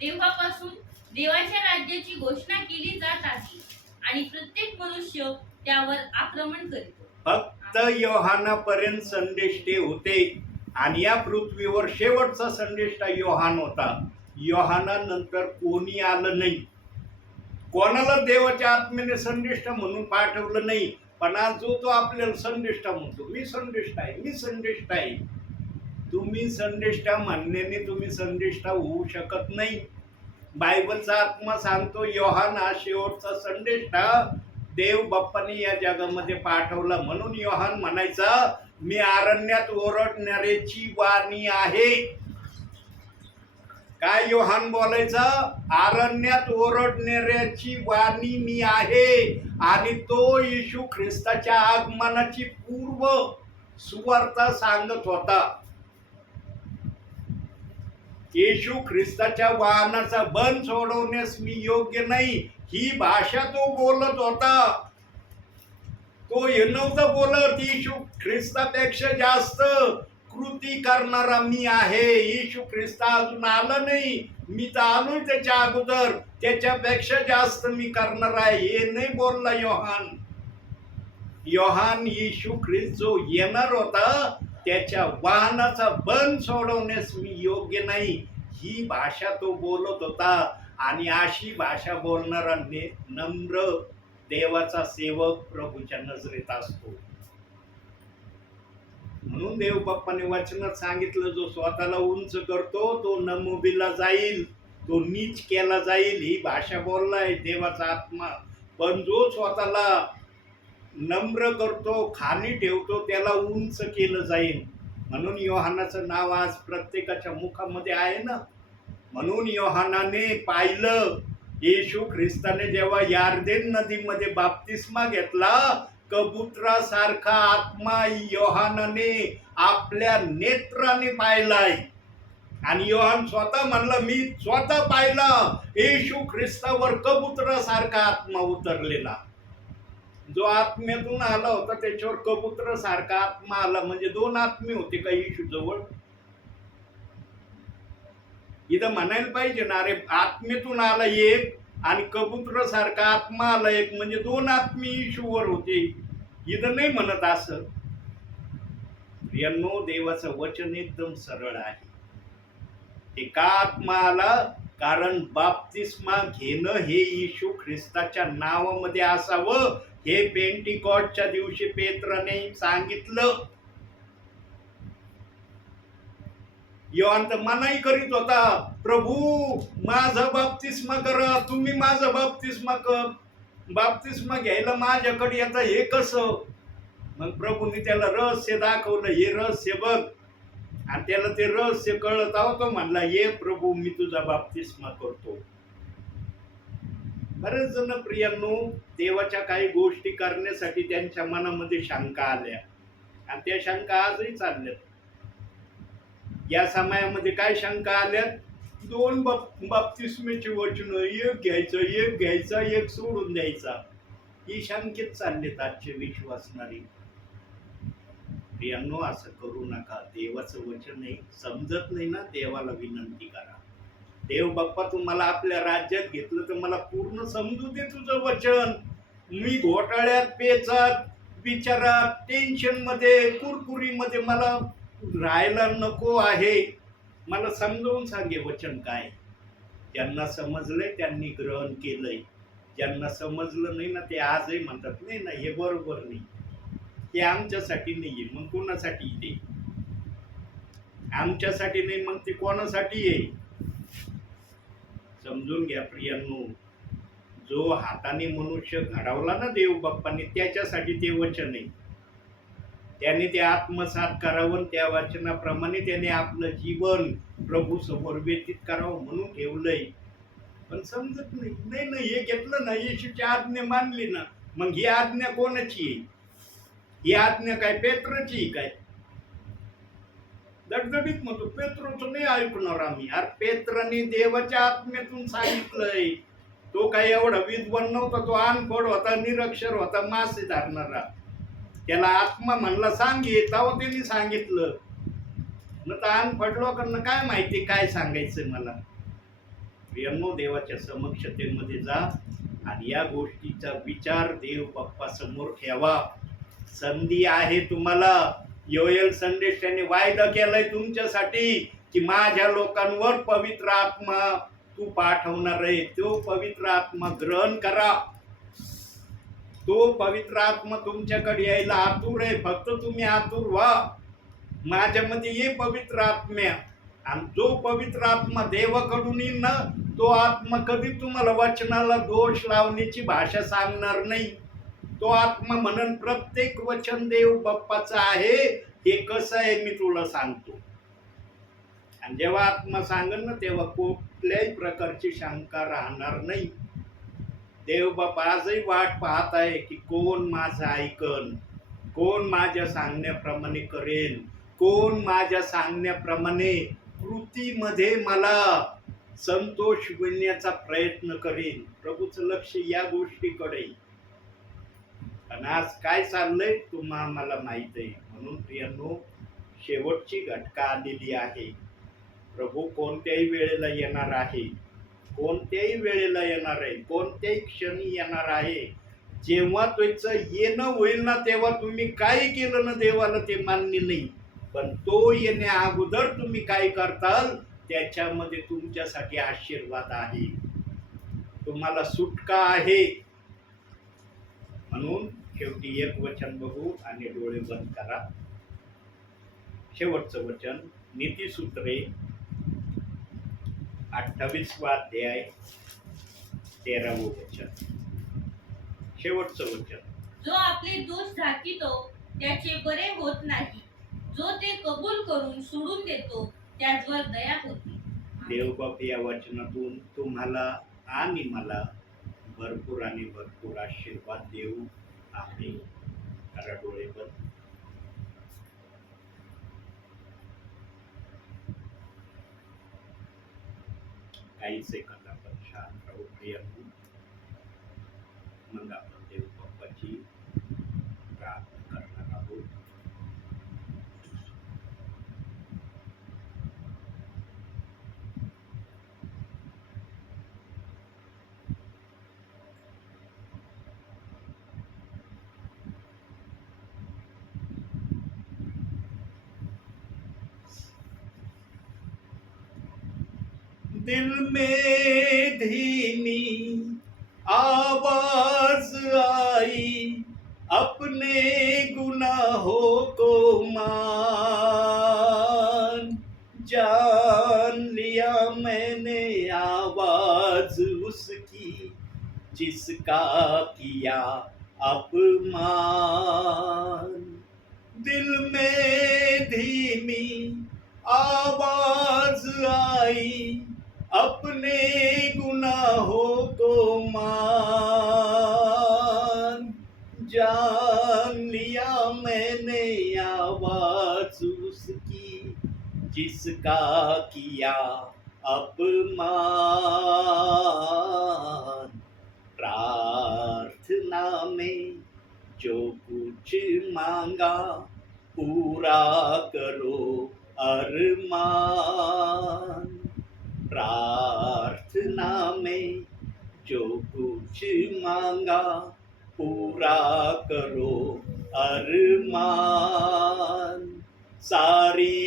तेव्हापासून देवाच्या राज्याची घोषणा केली जात आहे आणि प्रत्येक मनुष्य त्यावर आक्रमण करतो. फक्त योहानापर्यंत संदेश ते होते आणि या पृथ्वीवर शेवटचा संदेष्टा योहान होता. योहानानंतर कोणी आलं नाही. कोणाला देवाच्या आत्म्याने संदेष्टा म्हणून पाठवलं नाही. पण आज तो आपल्याला संदेष्टा म्हणतो, मी संदेष्टा आहे, मी संदेष्टा आहे. तुम्ही संदेष्टा म्हणण्याने तुम्ही संदेष्टा होऊ शकत नाही. बायबलचा आत्मा सांगतो, योहान हा शेवटचा संदेष्टा देव बाप्पाने या जगामध्ये पाठवला. म्हणून योहान म्हणायचा, मी अरण्यात ओरडणाऱ्याची वाणी आहे. काय योहान बोलायचा? अरण्यात ओरडणाऱ्याची वाणी मी आहे. आणि तो येशू ख्रिस्ताच्या आगमनाची पूर्व सुवार्ता सांगत होता. येशू ख्रिस्ताच्या वाहनाचा बंद सोडवण्यास मी योग्य नाही, ही भाषा तो बोलत होता. तो हे नव्हतं बोलत, येशू ख्रिस्तापेक्षा जास्त कृती करणारा मी आहे. येशू ख्रिस्त अजून आला नाही, मी तर आलोय त्याच्या अगोदर, त्याच्यापेक्षा जास्त मी करणार आहे, हे नाही बोलला योहान. योहान येशू ख्रिस्त जो येणार होता त्याच्या वाहनाचा बंद सोडवण्यास मी योग्य नाही, ही भाषा तो बोलत होता. आणि अशी भाषा बोलणारा नम्र देवाचा सेवक प्रभूच्या नजरेत असतो. म्हणून देव बाप्पाने वचनात सांगितलं, जो स्वतःला उंच करतो तो नमोबीला जाईल, तो नीच केला जाईल, ही भाषा बोललाय देवाचा आत्मा. पण जो स्वतःला नम्र करतो, खाली ठेवतो, त्याला उंच केलं जाईल. म्हणून योहानाचं नाव आज प्रत्येकाच्या मुखामध्ये आहे ना. म्हणून योहानाने पाहिलं, येशू ख्रिस्ताने जेव्हा यार्देन नदीमध्ये बाप्तिस्मा घेतला, कबुतरासारखा आत्मा योहानाने आपल्या नेत्राने पाहिलाय. आणि योहान स्वतः म्हणला, मी स्वतः पाहिला येशू ख्रिस्तावर कबुतरासारखा आत्मा उतरलेला. जो आत्म्यातून आला होता त्याच्यावर कबुतरासारखा आत्मा आला. म्हणजे दोन आत्मे होते का येशू जवळ? इथं म्हणायला पाहिजे ना, अरे आत्मेतून आला एक आणि कबुतरासारखा आत्मा आला एक, म्हणजे दोन आत्मे येशूवर होते. इथं नाही म्हणत असं. प्रियांनो, देवाचं वचन एकदम सरळ आहे. एका आत्मा आला कारण बाप्तिस्मा घेणं हे येशू ख्रिस्ताच्या नावामध्ये असावं, हे पेंटिकॉस्टच्या दिवशी पेत्राने सांगितलं. योहान तर मनाई करीत होता, प्रभू माझा बाप्तिस्मा करा, तुम्ही माझा बाप्तिस्मा कर, बाप्तिस्मा घ्यायला माझ्याकडे येतं, हे कसं? मग प्रभूंनी त्याला रहस्य दाखवलं, हे रहस्य बघ. आणि त्याला ते रहस्य कळत तो म्हणला, ये प्रभू मी तुझा बाप्तिस्मा करतो. बरेच जण प्रियांनो, देवाच्या काही गोष्टी करण्यासाठी त्यांच्या मनामध्ये शंका आल्या आणि त्या शंका आजही चालल्यात. या समयामध्ये काय शंका आल्यात? दोन बाप्तिस्मेची वचन, एक घ्यायचं, एक घ्यायचा, एक सोडून द्यायचा, ही शंकेत चाललेत आजचे विश्वासणारी. प्रियांनो, असं करू नका. देवाचं वचन आहे, समजत नाही ना, देवाला विनंती करा, देव बाप्पा तुम्हाला आपल्या राज्यात घेतलं तर मला पूर्ण समजू दे तुझं वचन. मी घोटाळ्यात, पेचात, विचारात, टेन्शन मध्ये, कुरकुरीमध्ये मला राहायला नको आहे. मला समजावून सांगे वचन काय. ज्यांना समजलंय त्यांनी ग्रहण केलंय, ज्यांना समजलं नाही ना ते आजही म्हणतात नाही ना हे बरोबर नाही, हे आमच्यासाठी नाहीये. मग कोणासाठी ते? आमच्यासाठी नाही मग ते कोणासाठी आहे? समजून घ्या प्रियांनो, जो हाताने मनुष्य घडवला ना देव बाप्पाने, त्याच्यासाठी ते वचन आहे. त्याने ते आत्मसात करावं, त्या वचनाप्रमाणे त्याने आपलं जीवन प्रभू समोर व्यतीत करावं म्हणून ठेवलंय. पण समजत नाही. नाही नाही, हे घेतलं ना, येशूची आज्ञा मानली ना, मग ही आज्ञा कोणाची आहे? ही आज्ञा काय पेत्रची काय? दडदडीत म्हणतो, पेत्रोचं नाही ऐकणार आम्ही. अरे पेत्राने देवाच्या आत्म्यातून सांगितलंय. तो काही एवढा विद्वान नव्हता, तो अनपढ होता, निरक्षर होता, मासे धरणारा. त्याला आत्मा म्हणला सांगित, तेव्हा त्यांनी सांगितलं. न तर अनपढ लोकांना काय माहिती काय सांगायचं मला. प्रियांनो, देवाच्या समक्षतेमध्ये जा आणि या गोष्टीचा विचार देव बाप्पा समोर ठेवा. संधी आहे तुम्हाला. योएल संदेशाने वायदा केलाय तुमच्यासाठी की माझ्या लोकांवर पवित्र आत्मा तू पाठवणार आहे. तो पवित्र आत्मा ग्रहण करा. तो पवित्र आत्मा तुमच्याकडे यायला आतुर आहे. फक्त तुम्ही आतुर व्हा. माझ्यामध्ये ये पवित्र आत्म्या. आणि जो पवित्र आत्मा देवाकडून येईल ना, तो आत्मा कधी तुम्हाला वचनाला दोष लावण्याची भाषा सांगणार नाही. तो आत्मा म्हणून प्रत्येक वचन देव बाप्पाचं आहे. हे कसं आहे मी तुला सांगतो. आणि जेव्हा आत्मा सांगेल ना, तेव्हा कुठल्याही प्रकारची शंका राहणार नाही. देव बाप्पा आजही वाट पाहत आहे की कोण माझं ऐकन, कोण माझ्या सांगण्याप्रमाणे करेल, कोण माझ्या सांगण्याप्रमाणे कृतीमध्ये मला संतोष मिळण्याचा प्रयत्न करेल. प्रभूचं लक्ष या गोष्टीकडे. आणि आज काय चाललंय तुम्हाला माहित आहे. म्हणून प्रियांनो, शेवटची घटका आलेली आहे. प्रभू कोणत्याही वेळेला येणार आहे, कोणत्याही वेळेला येणार आहे, कोणत्याही क्षणी येणार आहे. जेव्हा त्याचं येणं होईल ना, तेव्हा तुम्ही काय केलं ना देवाला ते मान्य नाही. पण तो येण्या अगोदर तुम्ही काय करताल त्याच्यामध्ये तुमच्यासाठी आशीर्वाद आहे, तुम्हाला सुटका आहे. म्हणून शेवटी एक वचन बघू आणि डोळे बंद करा. शेवटचं वचन, नीतिसूत्रे 28 अध्याय 13 वचन. शेवटचं वचन, जो आपले दोष झाकीतो त्याचे बरे होत नाही, जो ते कबूल करून सोडून देतो त्याचवर दया होते. देवबाप या वचनातून तुम्हाला आणि मला भरपूर आणि भरपूर आशीर्वाद देऊ. आमेन. करा डोळे बंद. काही सेकंद आपण शांत राहू प्रियांनो. मग आपण देव बाप्पाची प्रार्थना करणार आहोत. दिल में धीमी आवाज आई, अपने गुनाहों को मान. जान लिया मैंने आवाज उसकी, जिसका किया अपमान. दिल में धीमी आवाज आई, अपने गुनाहों को मान. जान लिया मैंने आवाज उसकी, जिसका किया अपमान. प्रार्थना में जो कुछ मांगा पूरा करो अरमान. प्रार्थना में जो कुछ मांगा पूरा करो अरमान. सारी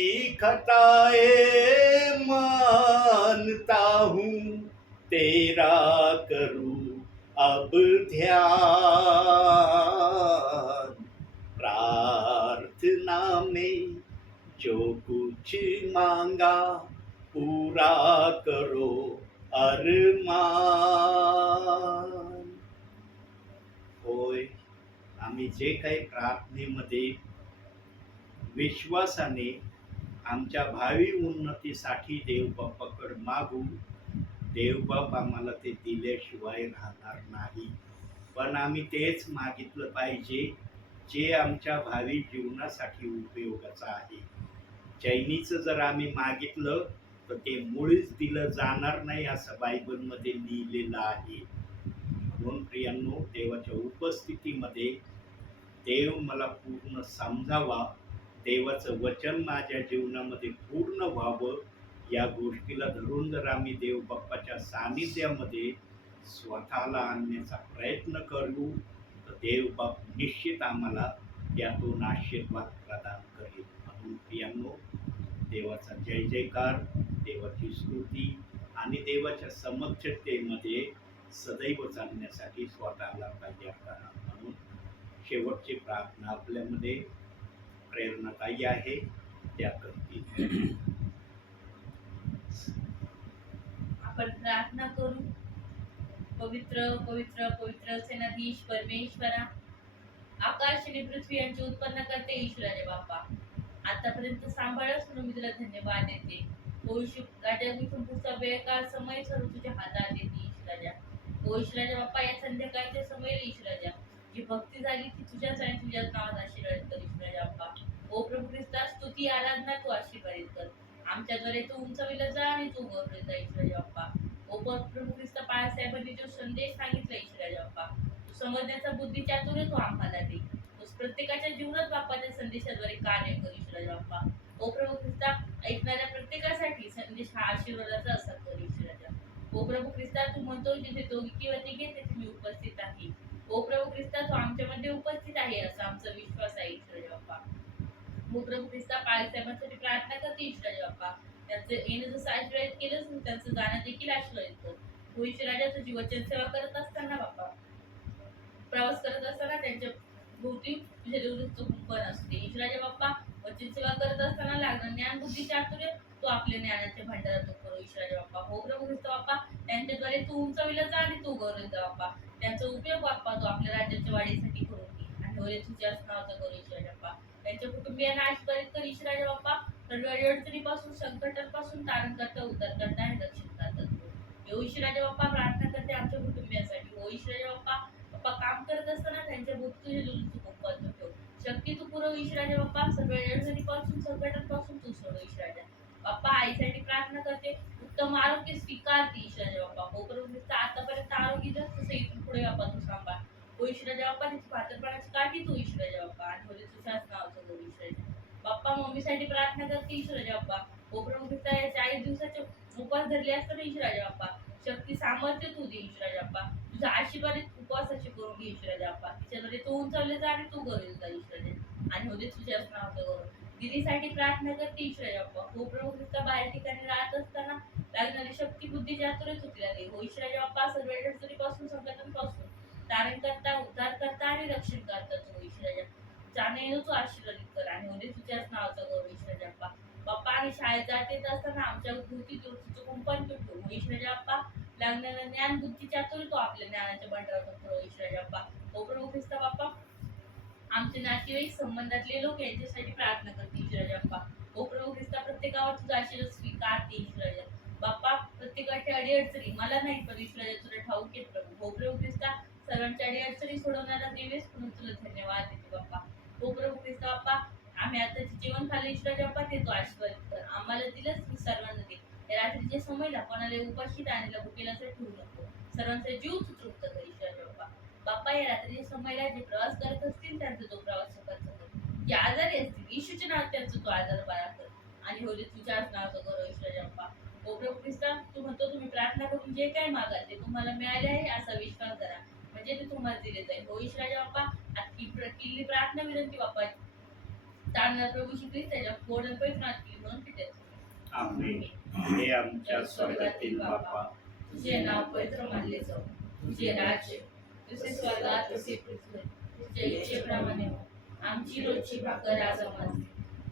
खताएं मानता हूँ, तेरा करूँ अब ध्यान. प्रार्थना में जो कुछ मांगा पूरा करो अरमान. होय, आम्ही जे काही प्रार्थनेमध्ये विश्वासाने आमच्या भावी उन्नतीसाठी देवबापाकडे मागू, देवबाप आम्हाला ते दिल्याशिवाय राहणार नाही. पण आम्ही तेच मागितलं पाहिजे जे आमच्या भावी जीवनासाठी उपयोगाचं आहे. चैनीचं जर आम्ही मागितलं तर ते मुळीच दिलं जाणार नाही असं बायबलमध्ये लिहिलेलं आहे. म्हणून प्रियांनो, देवाच्या उपस्थितीमध्ये देव मला पूर्ण समजावा, देवाचं वचन माझ्या जीवनामध्ये पूर्ण व्हावं, या गोष्टीला धरून जर आम्ही देव बाप्पाच्या सानिध्यामध्ये स्वतःला आणण्याचा प्रयत्न करू तर देव बाप निश्चित आम्हाला त्यातून आशीर्वाद प्रदान करेल. म्हणून प्रियांनो, देवाचा जय जयकार, देवाची स्तुती आणि देवाच्या समक्षतेमध्ये सदैव चालण्यासाठी स्वतःला तयार करा. म्हणून शेवटची प्रार्थना आपल्यामध्ये प्रेरणादायी आहे त्या करतील. आपण प्रार्थना करू. पवित्र पवित्र पवित्र सेनाधीश परमेश्वरा, आकाश आणि पृथ्वी यांचे उत्पन्न करते ईश्वराचे बाप्पा, आतापर्यंत सांभाळच म्हणून मी तुला धन्यवाद देते. राजा मी तुमचा वेळ काळ समय सर्व तुझ्या हातात देते ईश्वराजा. ईश्वराजा बाप्पा, या संध्याकाळच्या समय ईश्वराजा जी भक्ती झाली ती तुझ्याच आणि तुझ्याच नावात आशीर्वाद कर ईश्वराजा बाप्पा. ओ प्रभू ख्रिस्ता, स्तुती आराधना तू आशीर्वादित कर. आमच्याद्वारे तू उंचविला जा आणि तू गौरविला जा ईश्वराजा बाप्पा. ओ प्रभू ख्रिस्ता, बाळासाहेबांनी जो संदेश सांगितला ईश्वराजा बाप्पा, तू समजण्याचा बुद्धी चातुर्य तू आम्हाला दे. तू प्रत्येकाच्या जीवनात बाप्पाच्या संदेशाद्वारे कार्य कर ईश्वराजा बाप्पा. ओ प्रभू ख्रिस्ता, ऐकणाऱ्या प्रत्येकासाठी संदेश हा आशीर्वादाचा असा कर ईश्वराजा. ओ प्रभू ख्रिस्ता, तू म्हणतो जिथे दोघी किंवा तिघे तिथे मी उपस्थित आहे. ओ प्रभू ख्रिस्ता, तू आमच्यामध्ये उपस्थित आहे असा आमचा विश्वास आहे ईश्वराजा बाप्पा. ओ प्रभू ख्रिस्ता, बाळासाहेबांसाठी प्रार्थना करते ईश्वराजा बाप्पा. त्यांचं येणं जसं आशीर्वादित केलं त्यांचं जाणं देखील आशीर्वादित कर. हो ईश्वराजा, तुझी वचन सेवा करत असताना बाप्पा, प्रवास करत असताना त्यांच्या भोवती तुझ्या देवदूतचं कुंपण असते ईश्वराजा बाप्पा. वचन सेवा करत असताना लागणार ज्ञान बुद्धी चातुर्य तू आपल्या ज्ञानाच्या भांडारात करू ईश्वराजा बाप्पा. हो प्रभू ख्रिस्त बाप्पा, त्यांच्याद्वारे तू उंचविला जा आणि तू गौरविला बाप्पा. त्यांचा उपयोग बाप्पा तू आपल्या राज्याच्या वाढीसाठी करून घे आणि होय तुझ्याच नावाचा करू ईश्वराजा बाप्पा. त्यांच्या कुटुंबियांना आशीर्वादित कर ईश्वराजा बाप्पा. सर्व अडचणीपासून संकटांपासून तारण करता, उद्धार करता आणि रक्षण करता. हो ईश्वराजा बाप्पा, प्रार्थना करते आमच्या कुटुंबियांसाठी. हो ईश्वराजा बाप्पा, बाप्पा काम करत असताना त्यांच्या भोवती तुझे दूतचं कुंपण ठेव. शक्ती तू पुरव ईश्वराजा बाप्पा. सर्व अडचणीपासून संकटांपासून तू सोडव ईश्वराजा बाप्पा. आईसाठी प्रार्थना करते, उत्तम आरोग्य स्वीकारते ईश्वराजा बाप्पा. हो प्रभू ख्रिस्त, आतापर्यंत आरोग्य दिलं तसं इथून पुढे बाप्पा तू सांभाळ. हो ईश्वराजा बाप्पा, तिची पात्रपणाची काठी तू ईश्वराजा बाप्पा आणि होते तुझ्याच नावाचं करू ईश्वराजा बाप्पा. मम्मीसाठी प्रार्थना करते ईश्वराजा बाप्पा. हो प्रभू ख्रिस्त, या 40 दिवसाचे उपवास धरले असताना ईश्वराजा बाप्पा शक्ती सामर्थ्य तू दे ईश्वराजा बाप्पा. तुझा आशीर्वादित उपवासाचे करून घे ईश्वराजा बाप्पा. तिच्याद्वारे तू उंचावले जा आणि तू गौरविला जा ईश्वराजा आणि होते तुझ्याच नावाचं गौरव. दिदीसाठी प्रार्थना करते ईश्वराजा बाप्पा. हो प्रभू ख्रिस्त, बाहेर ठिकाणी राहत असताना लागणारी शक्ती बुद्धी चातुर्य तू तिला दे. हो ईश्वराजा बाप्पा, सर्व अडचणीपासून संकटांपासून तारण करता, उद्धार करता आणि रक्षण करता तू ईश्वराजा. जाणे तू आशीर्वादित कर आणि होते तुझ्याच नावाचा गौरव ईश्वराजा बाप्पा. बाप्पा, आणि शाळेत जात येत असताना आमच्या भोवती तुझं कुंपण तू ठेव. हो ईश्वराजा बाप्पा, लागणारा ज्ञान बुद्धी चातुर्य तो आपल्या ज्ञानाच्या भांडारात ठेव ईश्वराजा बाप्पा. हो प्रभू ख्रिस्त बाप्पा, आमचे नातेवाईक संबंधातले लोक यांच्यासाठी प्रार्थना करते ईश्वराजा बाप्पा. हो प्रभू ख्रिस्त, प्रत्येकावर तुझा आशीर्वाद स्वीकारते ईश्वराजा बाप्पा. प्रत्येकाच्या अडीअडचणी मला नाही पण ईश्वराजा तुला ठाऊक आहे प्रभू. हो प्रभू ख्रिस्ता, सर्वांच्या अडीअडचणी सोडवणारा देवेस म्हणून तुला धन्यवाद देते बाप्पा. हो प्रभू ख्रिस्त बाप्पा, आम्ही आता जेवण खाल्लं ईश्वराजा बाप्पा ते तू आशीर्वादित कर. आम्हाला दिलंच मी सर्वांना दे. या रात्रीच्या समयला कोणाला उपाशी आणि भुकेला ठेवू नको. सर्वांचा जीव तू तृप्त कर ईश्वराजा बाप्पा. बाप्पा, या रात्रीच्या समयला जे प्रवास करत असतील त्यांचा तो प्रवास सुखाचा कर. जे आजारी असतील येशूच्या नावात त्यांचा तो आजार बरा कर आणि होते तुझ्याच नावाचा गौरव ईश्वराजा बाप्पा. हो प्रभू ख्रिस्ता, तू म्हणतो तुम्ही प्रार्थना करून जे काय मागाल ते तुम्हाला मिळाले आहे असा विश्वास करा म्हणजे ते तुम्हाला दिले जाईल. हो ईश्वराजा बाप्पा, आजची प्रार्थना विनंती बाप्पा तारणार प्रभू श्री ख्रिस्त त्याच्या गोडन पैठणात केली म्हणून तिथे आमेन. हे आमच्या स्वर्गातील बाप्पा, तुझे नाव पवित्र मानले जाऊ. तुझे राज्य जसे स्वर्गात तसे पृथ्वीवर. तुझ्या इच्छेप्रमाणे हो. आमची रोजची भाकर आज आम्हाला दे.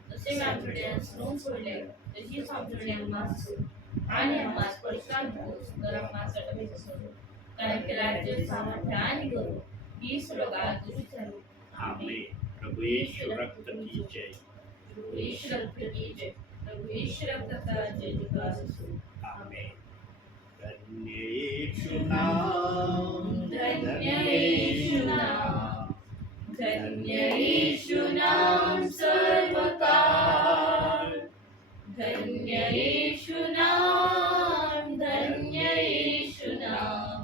जसे आमच्याकडे स्नोन सोडले तशीच आमच्याकडे आम्हाला सोड आणि आम्हाला स्पर्शात नकोस तर आम्हाला सटवीत सोड. कारण की राज्य सामर्थ्य आणि गौरव ही स्वर्गात तुझीच आहे. आमेन. प्रभु यीशु रक्त की जय. प्रभु यीशु रक्त की जय. प्रभु यीशु रक्त का जय जयकार असो. आमेन. धन्य यीशु नाम, धन्य यीशु नाम, धन्य यीशु नाम सर्वकाळ. धन्य यीशु नाम, धन्य यीशु नाम,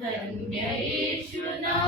धन्य यीशु नाम.